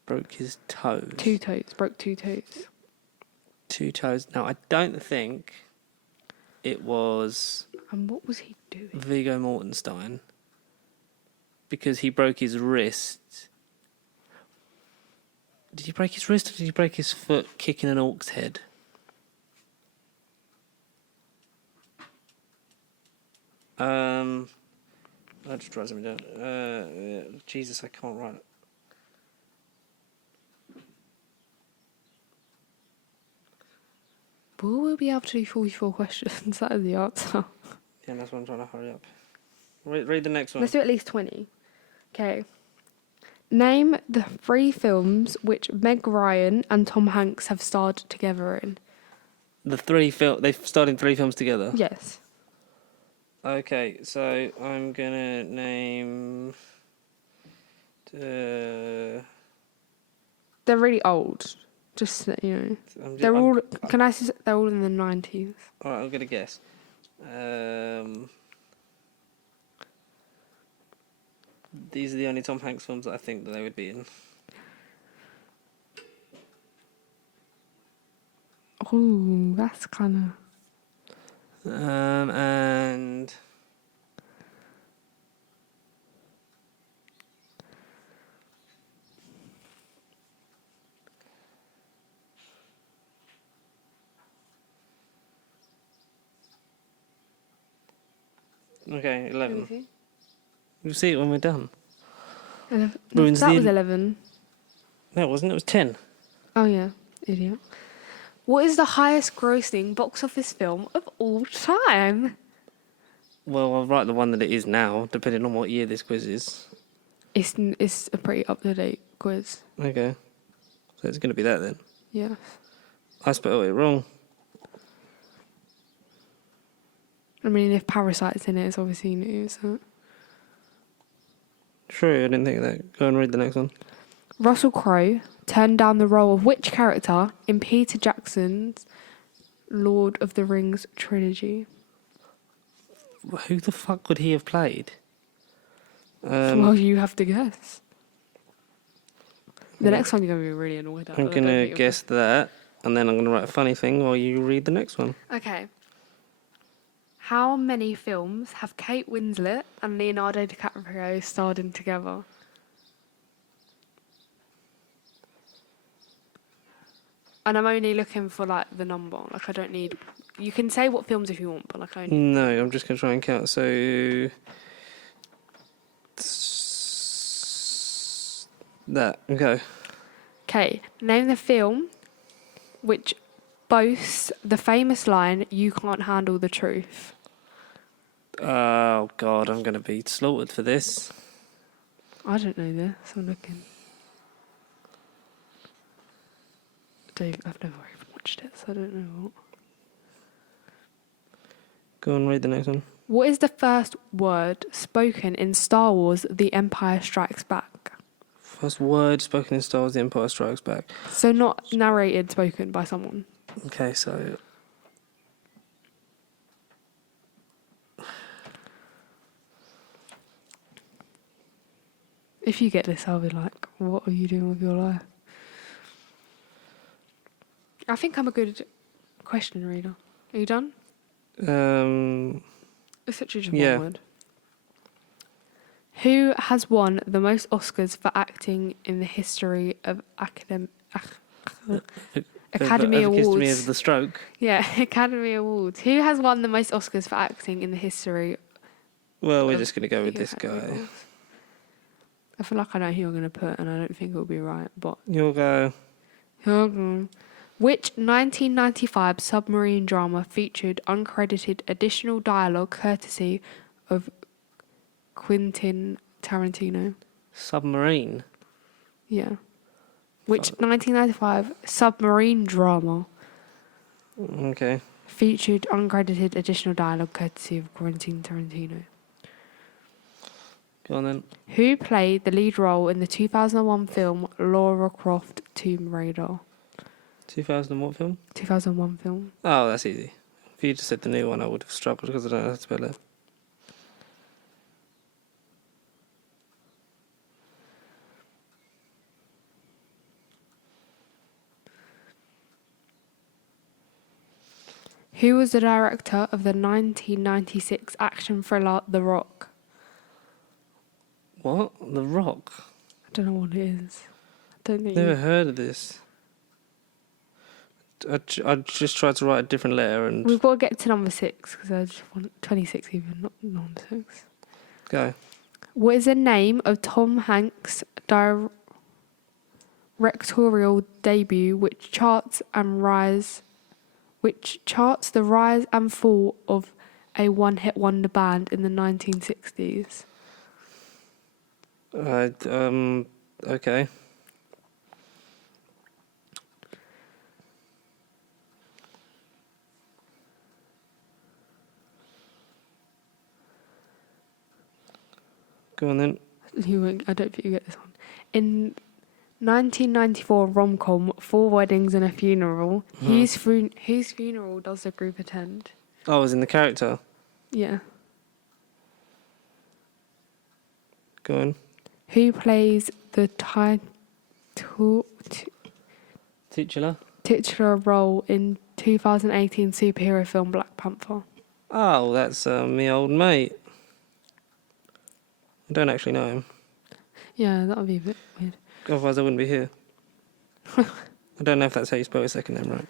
Broke his toes. 2 toes. Broke 2 toes. 2 toes. Now, I don't think it was And what was he doing? Viggo Mortenstein because he broke his wrist. Did he break his wrist or did he break his foot kicking an orc's head? I just write something down. Jesus, I can't write it. Will we be able to do 44 questions? That is the answer. Yeah, that's why I'm trying to hurry up. Read the next one. Let's do at least 20. Okay. Name the 3 films which Meg Ryan and Tom Hanks have starred together in. They've starred in 3 films together. Yes. Okay, so I'm gonna name. They're really old. Just so that you know. They're Can I say they're all in the 90s? All right, I'm gonna guess. These are the only Tom Hanks films that I think that they would be in. Ooh, that's kind And okay, 11. of. You'll see it when we're done. 11. Ruins That the- was 11. No, it wasn't. It was 10. Oh, yeah. Idiot. What is the highest grossing box office film of all time? Well, I'll write the one that it is now, depending on what year this quiz is. It's a pretty up-to-date quiz. Okay. So it's going to be that then. Yeah. I spelled it wrong. I mean, if Parasite's in it, it's obviously new, so... True, I didn't think of that. Go and read the next one. Russell Crowe turned down the role of which character in Peter Jackson's Lord of the Rings trilogy? Who the fuck would he have played? Well, you have to guess. The Yeah. next one you're going to be really annoyed at. I'm I going don't to think you'll- guess that, and then I'm going to write a funny thing while you read the next one. Okay. How many films have Kate Winslet and Leonardo DiCaprio starred in together? And I'm only looking for like the number. Like I don't need. You can say what films if you want, but like I only. No, I'm just going to try and count. So. That. Okay. Okay. Name the film which boasts the famous line "You can't handle the truth." Oh, God, I'm going to be slaughtered for this. I don't know this. I'm looking. I've never even watched it, so I don't know what. Go and read the next one. What is the first word spoken in Star Wars The Empire Strikes Back? First word spoken in Star Wars: The Empire Strikes Back. So not narrated, spoken by someone. Okay, so... If you get this, I'll be like, what are you doing with your life? I think I'm a good question reader. Are you done? It's literally just Yeah. one word. Who has won the most Oscars for acting in the history of Academy Awards? Me of the stroke. Yeah, Academy Awards. Who has won the most Oscars for acting in the history? Well, we're just going to go with this Academy guy. Awards? I feel like I know who you're going to put, and I don't think it'll be right. But You'll go. Which 1995 submarine drama featured uncredited additional dialogue courtesy of Quentin Tarantino? Submarine. Yeah. Which 1995 submarine drama Okay. featured uncredited additional dialogue courtesy of Quentin Tarantino? Go on then. Who played the lead role in the 2001 film Lara Croft Tomb Raider? 2000 what film? 2001 film. Oh, that's easy. If you just said the new one, I would have struggled because I don't know how to spell it. Who was the director of the 1996 action thriller The Rock? What? The Rock? I don't know what it is. I don't think Never heard of this. I just tried to write a different letter and We've got to get to number 6 because I just want 26 even, not number 6. go. What is the name of Tom Hanks' directorial debut, which charts the rise and fall of a one-hit wonder band in the 1960s? Okay. Go on then. I don't think you get this one. In 1994 rom-com Four Weddings and a Funeral, whose funeral does the group attend? Oh, I was in the character. Yeah. Go on. Who plays the titular role in 2018 superhero film Black Panther? Oh, that's me old mate. I don't actually know him. Yeah, that would be a bit weird. Otherwise, I wouldn't be here. I don't know if that's how you spell his second name, right?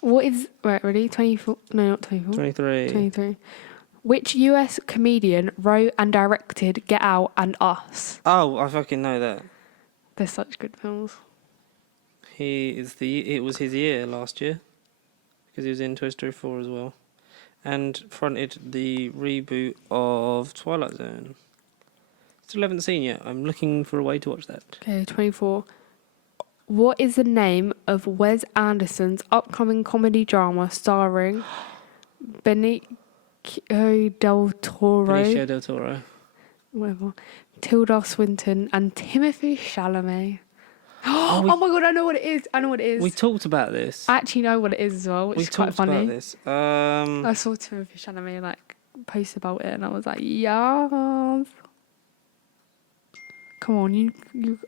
What is... Right, ready? 24... No, not 24. 23. 23. Which US comedian wrote and directed Get Out and Us? Oh, I fucking know that. They're such good films. It was his year last year. Because he was in Toy Story 4 as well. And fronted the reboot of Twilight Zone. Still haven't seen yet. I'm looking for a way to watch that. Okay, 24. What is the name of Wes Anderson's upcoming comedy drama starring Benicio del Toro, Benicio del Toro. whatever, Tilda Swinton, and Timothée Chalamet? Oh, Oh my god, I know what it is. I know what it is. We talked about this. I actually know what it is as well, which is quite funny. We talked about this. I saw Timothée Chalamet like post about it, and I was like, yes. Come on, you.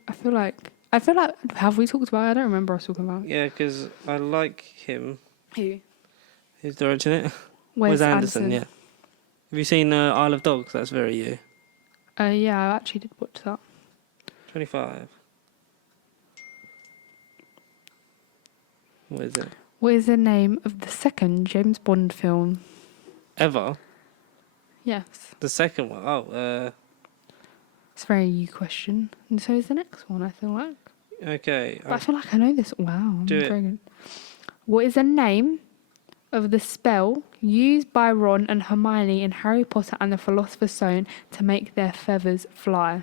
I feel like. Have we talked about it? I don't remember us talking about it. Yeah, because I like him. Who? Who's directing it? Wes Anderson, yeah. Have you seen Isle of Dogs? That's very you. Yeah, I actually did watch that. 25. What is it? What is the name of the second James Bond film? Ever? Yes. The second one? Oh, It's a very you question. And so is the next one, I feel like. okay. But I feel like I know this. Wow. I'm Do it. very good. What is the name of the spell used by Ron and Hermione in Harry Potter and the Philosopher's Stone to make their feathers fly?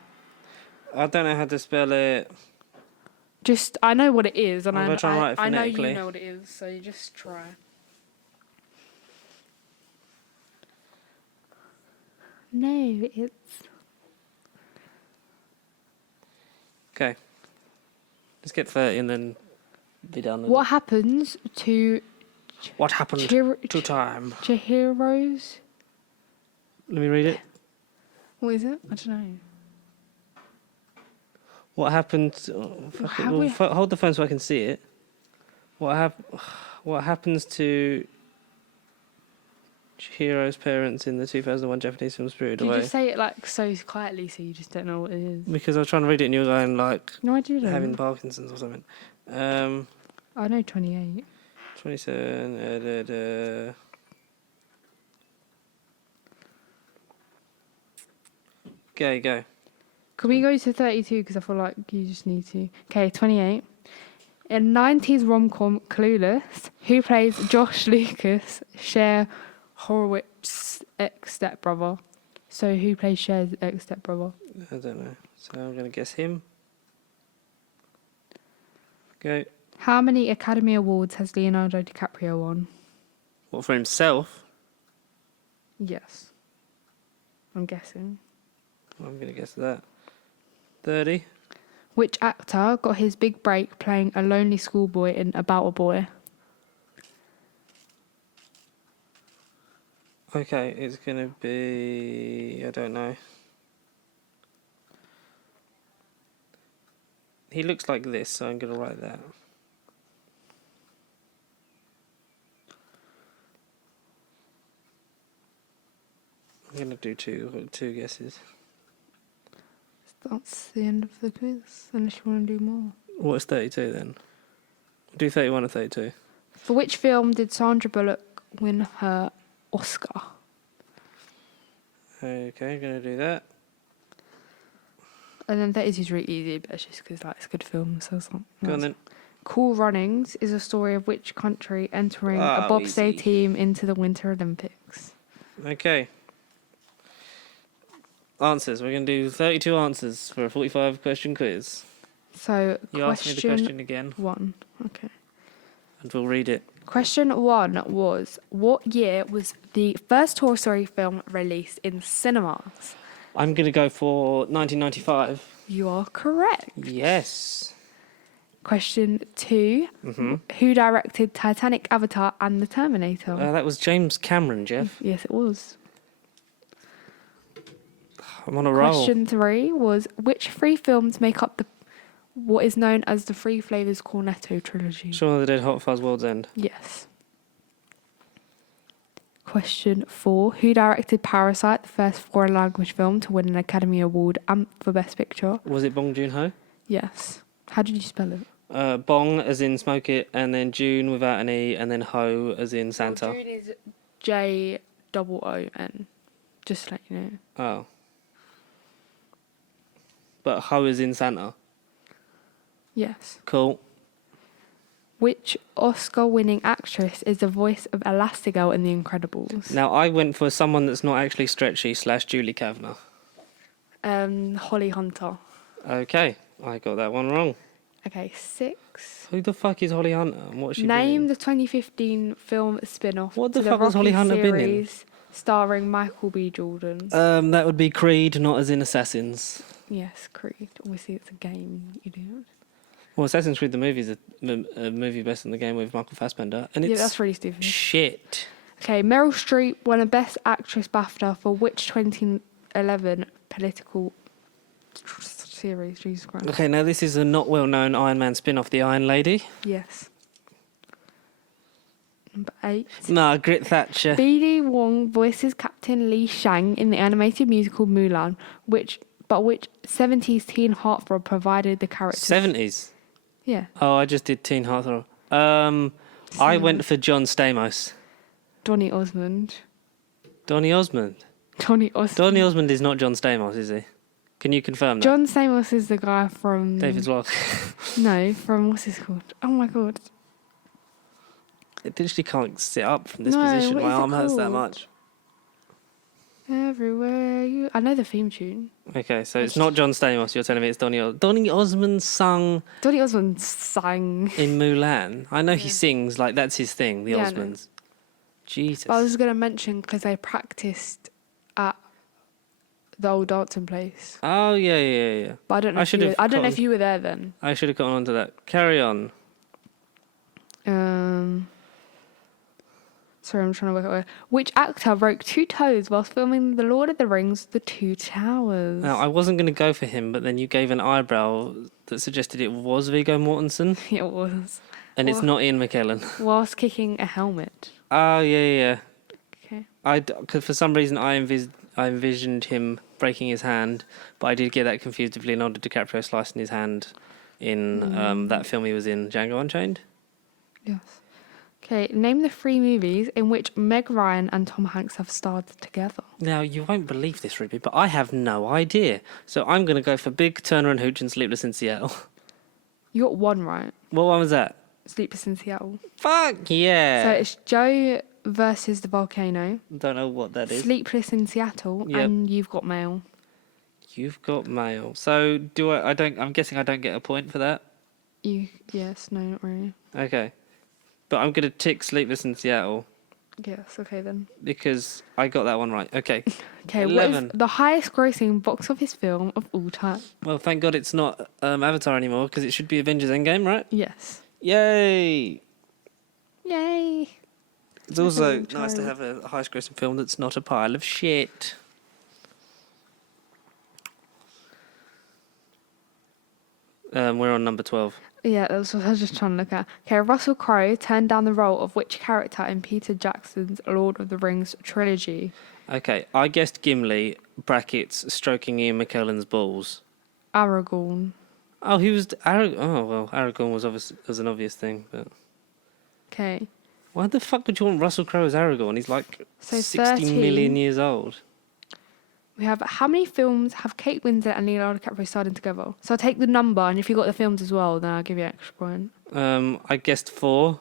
I don't know how to spell it. Just, I know what it is, and I'm gonna try and write it I know phonetically. you know what it is, so you just try. No, it's... Okay. Let's get 30 and then be done with What it. happens to What happened Chir- to time? Chihiro's... Let me read it. What is it? I don't know. What happened? Oh, fuck it. Have Well, we- hold the phone so I can see it. What happens to Chihiro's parents in the 2001 Japanese film Spirited Do you Away? just say it like so quietly so you just don't know what it is? Because I was trying to read it and you were going like No, I do know. having Parkinson's or something. I know 28. 27. Go. Can we go to 32 because I feel like you just need to. Okay, 28. In 90s rom-com Clueless, who plays Josh Lucas, Cher Horowitz's ex-stepbrother? So who plays Cher's ex-stepbrother? I don't know. So I'm going to guess him. Go. How many Academy Awards has Leonardo DiCaprio won? What, for himself? Yes. I'm guessing. I'm going to guess that. 30. Which actor got his big break playing a lonely schoolboy in About a Boy? Okay, it's going to be... I don't know. He looks like this, so I'm going to write that. I'm going to do two guesses. That's the end of the quiz, unless you want to do more. What's 32 then? Do 31 or 32. For which film did Sandra Bullock win her Oscar? Okay, I'm going to do that. And then 32 is really easy, but it's just because like, it's a good film. So it's like, Go on then. Cool Runnings is a story of which country entering a Oh, bobsleigh easy. team into the Winter Olympics? Okay. Answers. We're going to do 32 answers for a 45 question quiz. So You asked me the question again, 1. Okay. and we'll read it. Question 1 was, what year was the first Toy Story film released in cinemas? I'm going to go for 1995. You are correct. Yes. Question 2, Mm-hmm. who directed Titanic, Avatar and The Terminator? That was James Cameron, Jeff. Yes, it was. I'm on a roll. Question 3 was, which 3 films make up what is known as the Three Flavors Cornetto trilogy? Shaun of the Dead, Hot Fuzz, World's End. Yes. Question 4, who directed Parasite, the first foreign language film to win an Academy Award and for Best Picture? Was it Bong Joon-ho? Yes. How did you spell it? Bong as in smoke it, and then June without an E, and then Ho as in Santa. June is J-O-O-N. Just to let you know. Oh. But Ho is in Santa. Yes. Cool. Which Oscar-winning actress is the voice of Elastigirl in The Incredibles? Now, I went for someone that's not actually stretchy / Julie Kavner. Holly Hunter. Okay, I got that one wrong. Okay, 6. Who the fuck is Holly Hunter and what's she Name been the 2015 film spin-off What the to fuck the has Holly Rocky Hunter been in? series starring Michael B. Jordan. in? That would be Creed, not as in Assassins. Yes, Creed. Obviously, it's a game, you idiot. Well, Assassin's Creed the movie is a movie based on the game with Michael Fassbender, and Yeah, it's that's really stupid. shit. Okay, Meryl Streep won a Best Actress BAFTA for which 2011 political series? Jesus Christ. Okay, now this is a not well-known Iron Man spin-off, The Iron Lady. Yes. Number 8. Margaret Thatcher. B.D. Wong voices Captain Li Shang in the animated musical Mulan, which 70s teen heartthrob provided the character. 70s. Yeah. Oh, I just did Teen Heartthrob. I went for John Stamos. Donny Osmond. Donny Osmond. Donny Osmond. Donny Osmond is not John Stamos, is he? Can you confirm that? John Stamos is the guy from... David's Log. No, from what's this called? Oh my god. It literally can't sit up from this No, position. what My is it arm hurts that called? much. Everywhere you... I know the theme tune. Okay, so it's not John Stamos. You're telling me it's Donny Osmond. Donny Osmond sung Donny Osmond sang. in Mulan. I know he Yeah. sings, like that's his thing, the Yeah, I know. Osmonds. Jesus. I was going to mention because they practiced at the old dancing place. Oh, yeah. But I don't know. I If you should were, have I don't know gotten- if you were there then. I should have gotten onto that. Carry on. Sorry, I'm trying to work out which actor broke 2 toes whilst filming The Lord of the Rings: The Two Towers. Now, I wasn't going to go for him, but then you gave an eyebrow that suggested it was Viggo Mortensen, It was and it's Well- not Ian McKellen. whilst kicking a helmet. Oh, yeah. Okay. Because for some reason I envisioned him breaking his hand, but I did get that confused with Leonardo DiCaprio slicing his hand in that film he was in, Django Unchained. Yes. Okay. Name the 3 movies in which Meg Ryan and Tom Hanks have starred together. Now, you won't believe this, Ruby, but I have no idea. So I'm going to go for Big Turner and Hooch and Sleepless in Seattle. You got 1 right. What one was that? Sleepless in Seattle. Fuck yeah! So it's Joe versus the volcano. Don't know what that is. Sleepless in Seattle, Yep. and You've Got Mail. You've got mail. So do I? I don't. I'm guessing I don't get a point for that. Yes, no, not really. Okay, but I'm gonna tick Sleepless in Seattle Yes, okay then. because I got that one right. Okay. Okay, what 11. is the highest grossing box office film of all time? Well, thank God it's not Avatar anymore because it should be Avengers Endgame, right? Yes. Yay! Yay! It's also Avengers. nice to have a highest grossing film that's not a pile of shit. We're on number 12. Yeah, that's what I was just trying to look at. Okay, Russell Crowe turned down the role of which character in Peter Jackson's Lord of the Rings trilogy? Okay, I guessed Gimli, brackets, stroking Ian McKellen's balls. Aragorn. Oh, he was... Oh, well, Aragorn was an obvious thing, but... Okay. Why the fuck would you want Russell Crowe as Aragorn? He's like So 60 million years old. We have how many films have Kate Winslet and Leonardo DiCaprio starred in together? So I'll take the number, and if you got the films as well, then I'll give you an extra point. I guessed 4.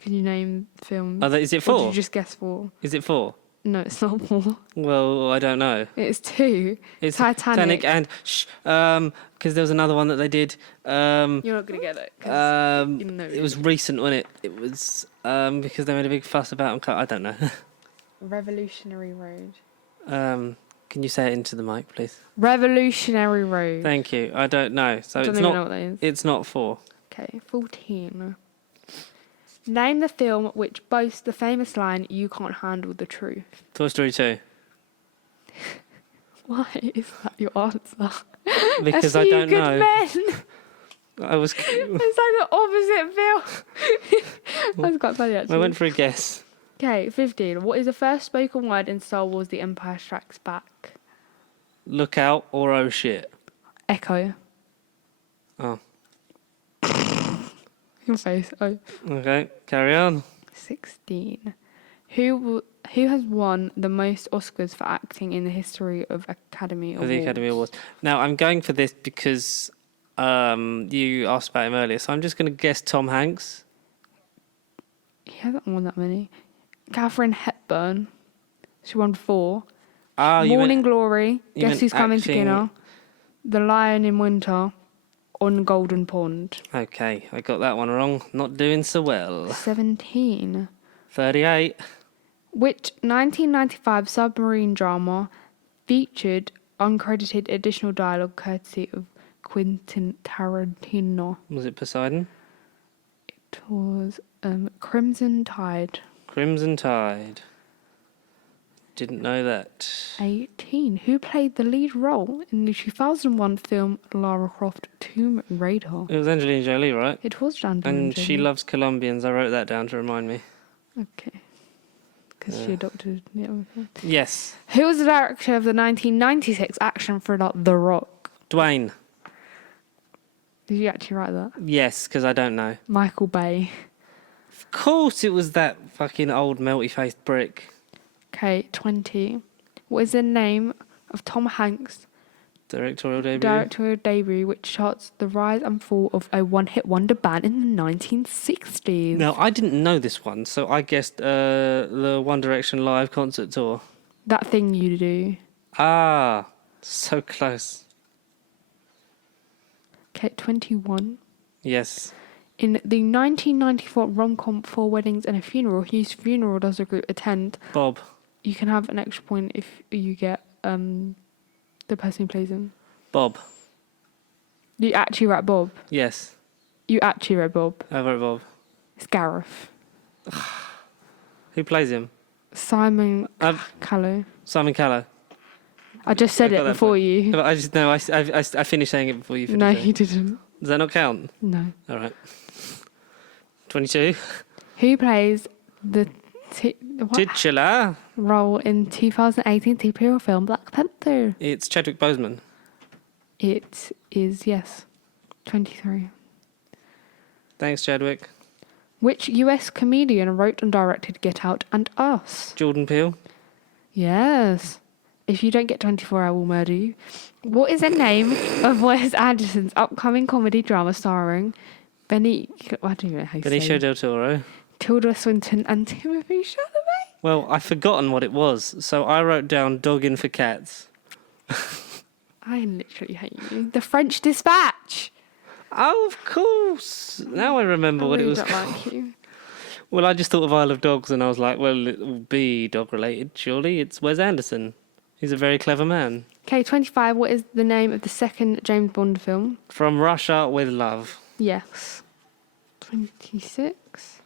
Can you name the films? Is it Or 4? did you just guess 4? Is it 4? No, it's not 4. Well, I don't know. It's 2. It's Titanic. and because there was another one that they did. You're not going to get it. 'cause you know It was recent, wasn't it? It was because they made a big fuss about them. I don't know. Revolutionary Road. Can you say it into the mic, please? Revolutionary Road. Thank you. I don't know. So I don't it's even not. know what that is. It's not 4. Okay, 14. Name the film which boasts the famous line, "You can't handle the truth." Toy Story 2. Why is that your answer? Because A I Few don't Good know. Men. I was. It's like the opposite film. That's quite funny, actually. I went for a guess. Okay, 15. What is the first spoken word in Star Wars The Empire Strikes Back? Look out or oh shit. Echo. Oh. Your face. Oh. Okay. Carry on. 16. Who has won the most Oscars for acting in the history of Academy For Awards? the Academy Awards. Now I'm going for this because you asked about him earlier, so I'm just going to guess Tom Hanks. He hasn't won that many. Katharine Hepburn. She won 4. You Morning meant- Glory. you Guess meant Who's Coming to acting- Dinner. The Lion in Winter. On Golden Pond. Okay, I got that one wrong. Not doing so well. 17. 38. Which 1995 submarine drama featured uncredited additional dialogue courtesy of Quentin Tarantino? Was it Poseidon? It was Crimson Tide. Crimson Tide. Didn't know that. 18. Who played the lead role in the 2001 film Lara Croft Tomb Raider? It was Angelina Jolie, right? It was Angelina And Jolie. she loves Colombians. I wrote that down to remind me. Okay. Because she adopted... Yeah, okay. Yes. Who was the director of the 1996 action thriller The Rock? Dwayne. Did you actually write that? Yes, because I don't know. Michael Bay. Of course it was that fucking old melty-faced brick. Okay, 20. What is the name of Tom Hanks' Directorial debut, which charts the rise and fall of a one-hit wonder band in the 1960s. Now, I didn't know this one, so I guessed the One Direction live concert tour. That thing you do. Ah, so close. Okay, 21. Yes. In the 1994 rom-com Four Weddings and a Funeral, whose funeral does the group attend? Bob. You can have an extra point if you get the person who plays him. Bob. You actually wrote Bob. Yes. You actually wrote Bob. I wrote Bob. It's Gareth. Who plays him? Simon Callow. Simon Callow. I just said I it got that before point. you. No, I finished saying it before you finished No, saying it. you didn't. Does that not count? No. All right. 22. Who plays the Titular. role in 2018 superhero film Black Panther? It's Chadwick Boseman. It is, yes, 23. Thanks, Chadwick. Which US comedian wrote and directed Get Out and Us? Jordan Peele. Yes. If you don't get 24, I will murder you. What is the name of Wes Anderson's upcoming comedy drama starring I don't even know how you say Benicio it. del Toro. Tilda Swinton and Timothée Chalamet? Well, I've forgotten what it was, so I wrote down Dog in for Cats. I literally hate you. The French Dispatch. Oh, of course. Now I remember what it was I called. don't like you. Well, I just thought of Isle of Dogs, and I was like, well, it will be dog-related, surely. It's Wes Anderson. He's a very clever man. Okay, 25. What is the name of the second James Bond film? From Russia with Love. Yes. 26.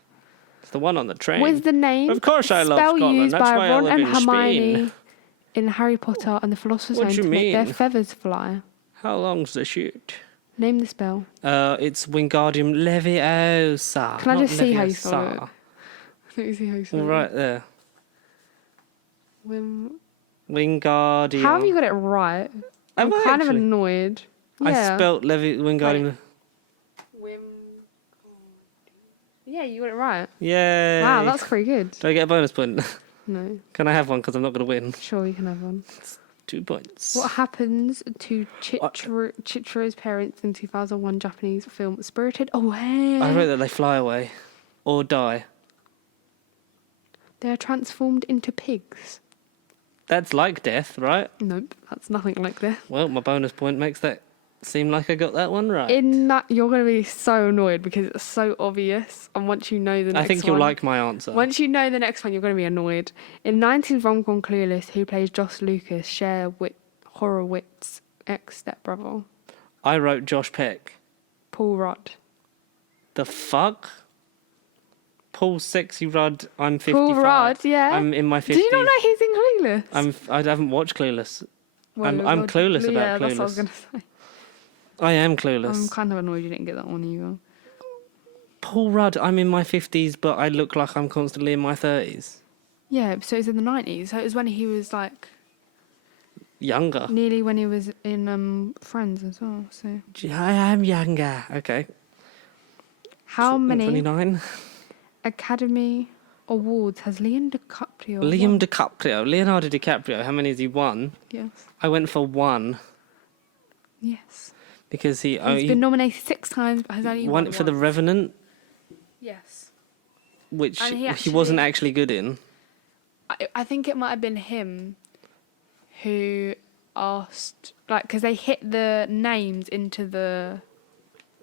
It's the one on the train. What is the name? Of course I love spell Scotland. used That's by why I Ron live and in Hermione Spain. in Harry Potter and the Philosopher's What Stone do to you make their mean? feathers fly? How long's the shoot? Name the spell. It's Wingardium Leviosa. Can I not just see how you spell Leviosa. it? Let me see how you spell All it. right there. Wim... Wingardium. How have you got it right? I'm Have I kind of actually? annoyed. I Yeah. spelt Wingardium. Yeah, you got it right. Yay. Wow, that's pretty good. Do I get a bonus point? No, Can I have one? Because I'm not going to win. sure you can have one. 2 points. What happens to Chichiro's parents in 2001 Japanese film Spirited Away? I wrote that they fly away. Or die. They are transformed into pigs. That's like death, right? Nope, that's nothing like this. Well, my bonus point makes that seem like I got that one right. In that, you're going to be so annoyed because it's so obvious. And once you know the next I think you'll one, like my answer. Once you know the next one, you're going to be annoyed. In 19th rom-com Clueless, who plays Josh Lucas, Cher Horowitz's ex-stepbrother? I wrote Josh Peck. Paul Rudd. The fuck? Paul Sexy Rudd, I'm 55. Paul Rudd, yeah. I'm in my 50s. Did you not know he's in Clueless? I haven't watched Clueless. Well, I'm clueless about yeah, that's what I was Clueless. going to say. I am clueless. I'm kind of annoyed you didn't get that one either. Paul Rudd, I'm in my 50s, but I look like I'm constantly in my 30s. Yeah, so it's in the 90s. So it was when he was like Younger. nearly when he was in Friends as well. So I am younger. Okay. how many 29. Academy Awards has Leonardo DiCaprio won? Leonardo DiCaprio. How many has he won? Yes. I went for 1 Yes. because He's been nominated 6 times, but has only won won it for The once. Revenant, Yes. which And he wasn't actually good in. I think it might have been him who asked, like, because they hit the names into the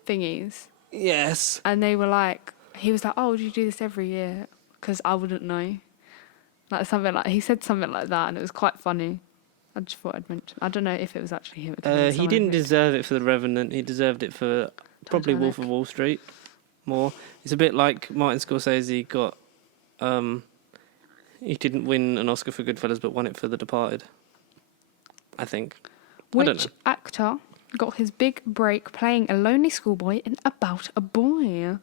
thingies, Yes. and they were like, he was like, "Oh, do you do this every year?" Because I wouldn't know. Like something like he said something like that, and it was quite funny. I just thought I'd mention. I don't know if it was actually him. It could have been He someone didn't else. deserve it for The Revenant. He deserved it for probably Wolf of Wall Street more. It's a bit like Martin Scorsese got... he didn't win an Oscar for Goodfellas, but won it for The Departed. I think. I don't Which know. actor got his big break playing a lonely schoolboy in About a Boy?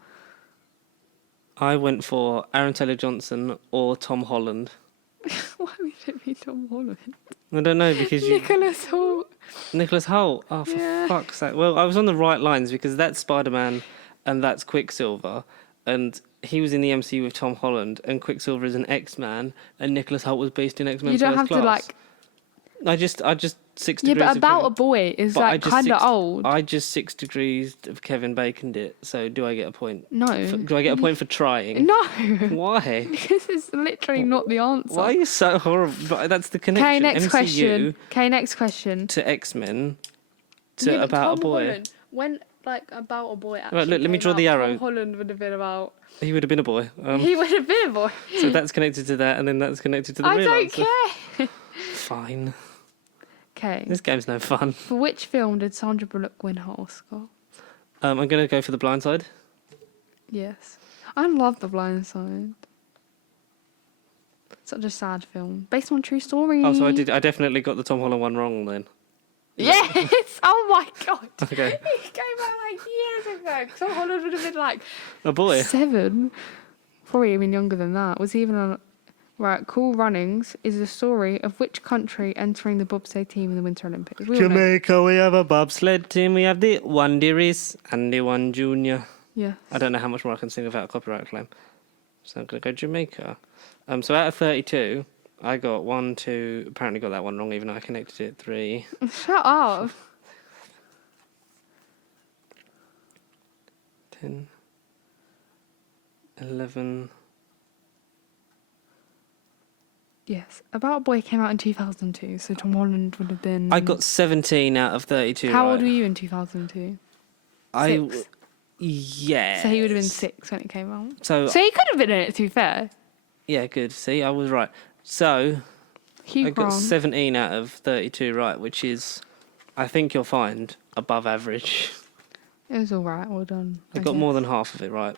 I went for Aaron Taylor-Johnson or Tom Holland. Why would it be Tom Holland? I don't know, because you... Nicholas Hoult. Nicholas Hoult. Oh, for Yeah. fuck's sake. Well, I was on the right lines because that's Spider-Man and that's Quicksilver. And he was in the MCU with Tom Holland, and Quicksilver is an X-Man, and Nicholas Hoult was based in X-Men You don't First have Class. to like I just 6 Yeah, degrees. but of About Kevin- a Boy is but I like just kind of 6 old. I just 6 degrees of Kevin Baconed it. So do I get a point? No. Do I get a point for trying? No. Why? Because it's literally not the answer. Why are you so horrible? But that's the connection. Okay, next MCU question. Okay, next question. to X-Men to Yeah, but About a Tom Boy. Holland, when like About a Boy actually Right, look, let me came draw the out, arrow. Tom Holland would have been about. He would have been a boy. He would have been a boy. So that's connected to that, and then that's connected to the I real don't answer. care. Fine. Okay. This game's no fun. For which film did Sandra Bullock win her Oscar? I'm going to go for The Blind Side. Yes. I love The Blind Side. Such a sad film. Based on true story. Oh, so I definitely got the Tom Holland one wrong then. Yes! Oh my god. Okay. He came out like years ago. Tom Holland would have been like A boy. 7. Probably even younger than that. Was he even on. Right, Cool Runnings is the story of which country entering the bobsleigh team in the Winter Olympics. We all know. Jamaica, we have a bobsled team. We have the one Dearies and the one Junior. Yes. I don't know how much more I can sing without a copyright claim. So I'm going to go Jamaica. So out of 32, I got 1, 2... Apparently got that one wrong, even though I connected it. 3... Shut up. 10... 11... Yes. About a Boy came out in 2002, so Tom Holland would have been. I got 17 out of 32. How right. old were you in 2002? I 6. Yeah. So he would have been 6 when it came out. So he could have been in it, to be fair. yeah, good. See, I was right. So Hugh I got Grant. 17 out of 32 right, which is, I think you'll find, above average. It was alright, well done. I got more than half of it right.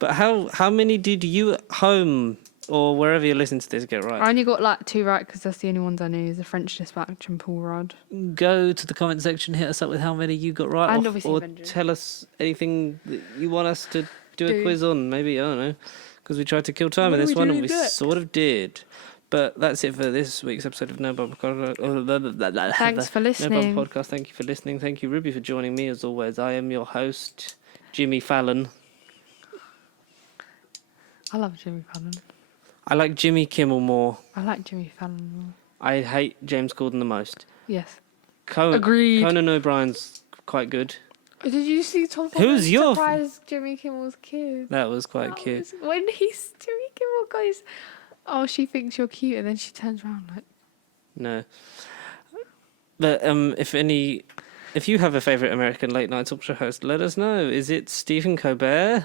But how many did you at home or wherever you listen to this get right? I only got like 2 right because that's the only ones I knew. The French Dispatch and Paul Rudd. Go to the comment section, hit us up with how many you got right, And or, obviously or Avengers. tell us anything that you want us to do a quiz on. Maybe, I don't know, because we tried to kill time What in are this we one and doing we next? sort of did. But that's it for this week's episode of No Bubble Podcast. Thanks for No listening. Bubble Podcast. Thank you for listening. Thank you, Ruby, for joining me as always. I am your host, Jimmy Fallon. I love Jimmy Fallon. I like Jimmy Kimmel more. I like Jimmy Fallon more. I hate James Corden the most. Yes. Conan, Agreed. Conan O'Brien's quite good. Did you see Tom Who's Holland your- surprise Jimmy Kimmel's kid? That was quite That cute. was- when Jimmy Kimmel goes, oh, she thinks you're cute, and then she turns around like, No. But if you have a favourite American late night talk show host, let us know. Is it Stephen Colbert?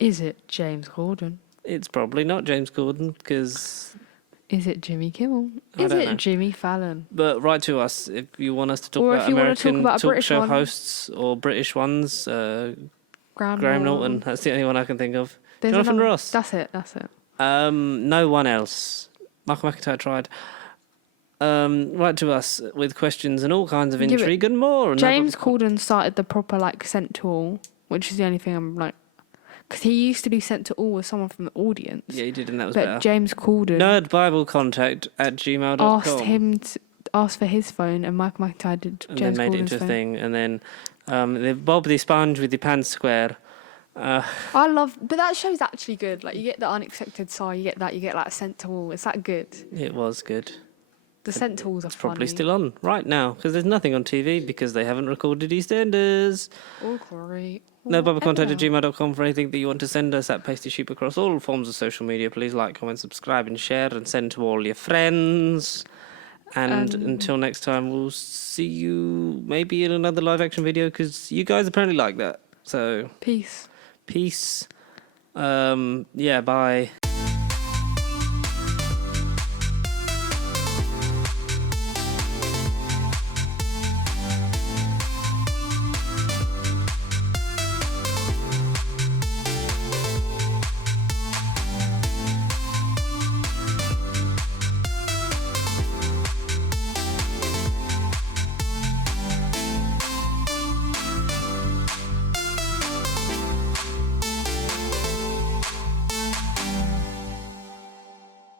is it James Corden? It's probably not James Corden, because... Is it Jimmy Kimmel? I Is don't it know. Jimmy Fallon? But write to us if you want us to talk Or if about you wanna talk American about a talk British show one. hosts or British ones. Graham Graham Norton, that's the only one I can think of. There's Jonathan another- Ross. That's it. No one else. Michael McIntyre tried. Write to us with questions and all kinds of Give it- intrigue and more. And James Corden started the proper like sent to all, which is the only thing I'm like, because he used to do sent to all with someone from the audience. Yeah, he did, and that was But better. James Corden nerdbiblecontact@gmail.com. asked for his phone, and Michael McIntyre did And James then made it Corden's into a phone. thing. And then the Bob the Sponge with the pants square. I love, but that show's actually good. Like you get the unexpected side, you get like sent to all. It's that good. It was good. The sent to alls are It's probably funny. still on right now because there's nothing on TV because they haven't recorded EastEnders. All great. nerdbiblecontact@gmail.com for anything that you want to send us at Pasty Sheep across all forms of social media. Please like, comment, subscribe, and share, and send to all your friends. And until next time, we'll see you maybe in another live action video because you guys apparently like that. So Peace. peace. Yeah, bye.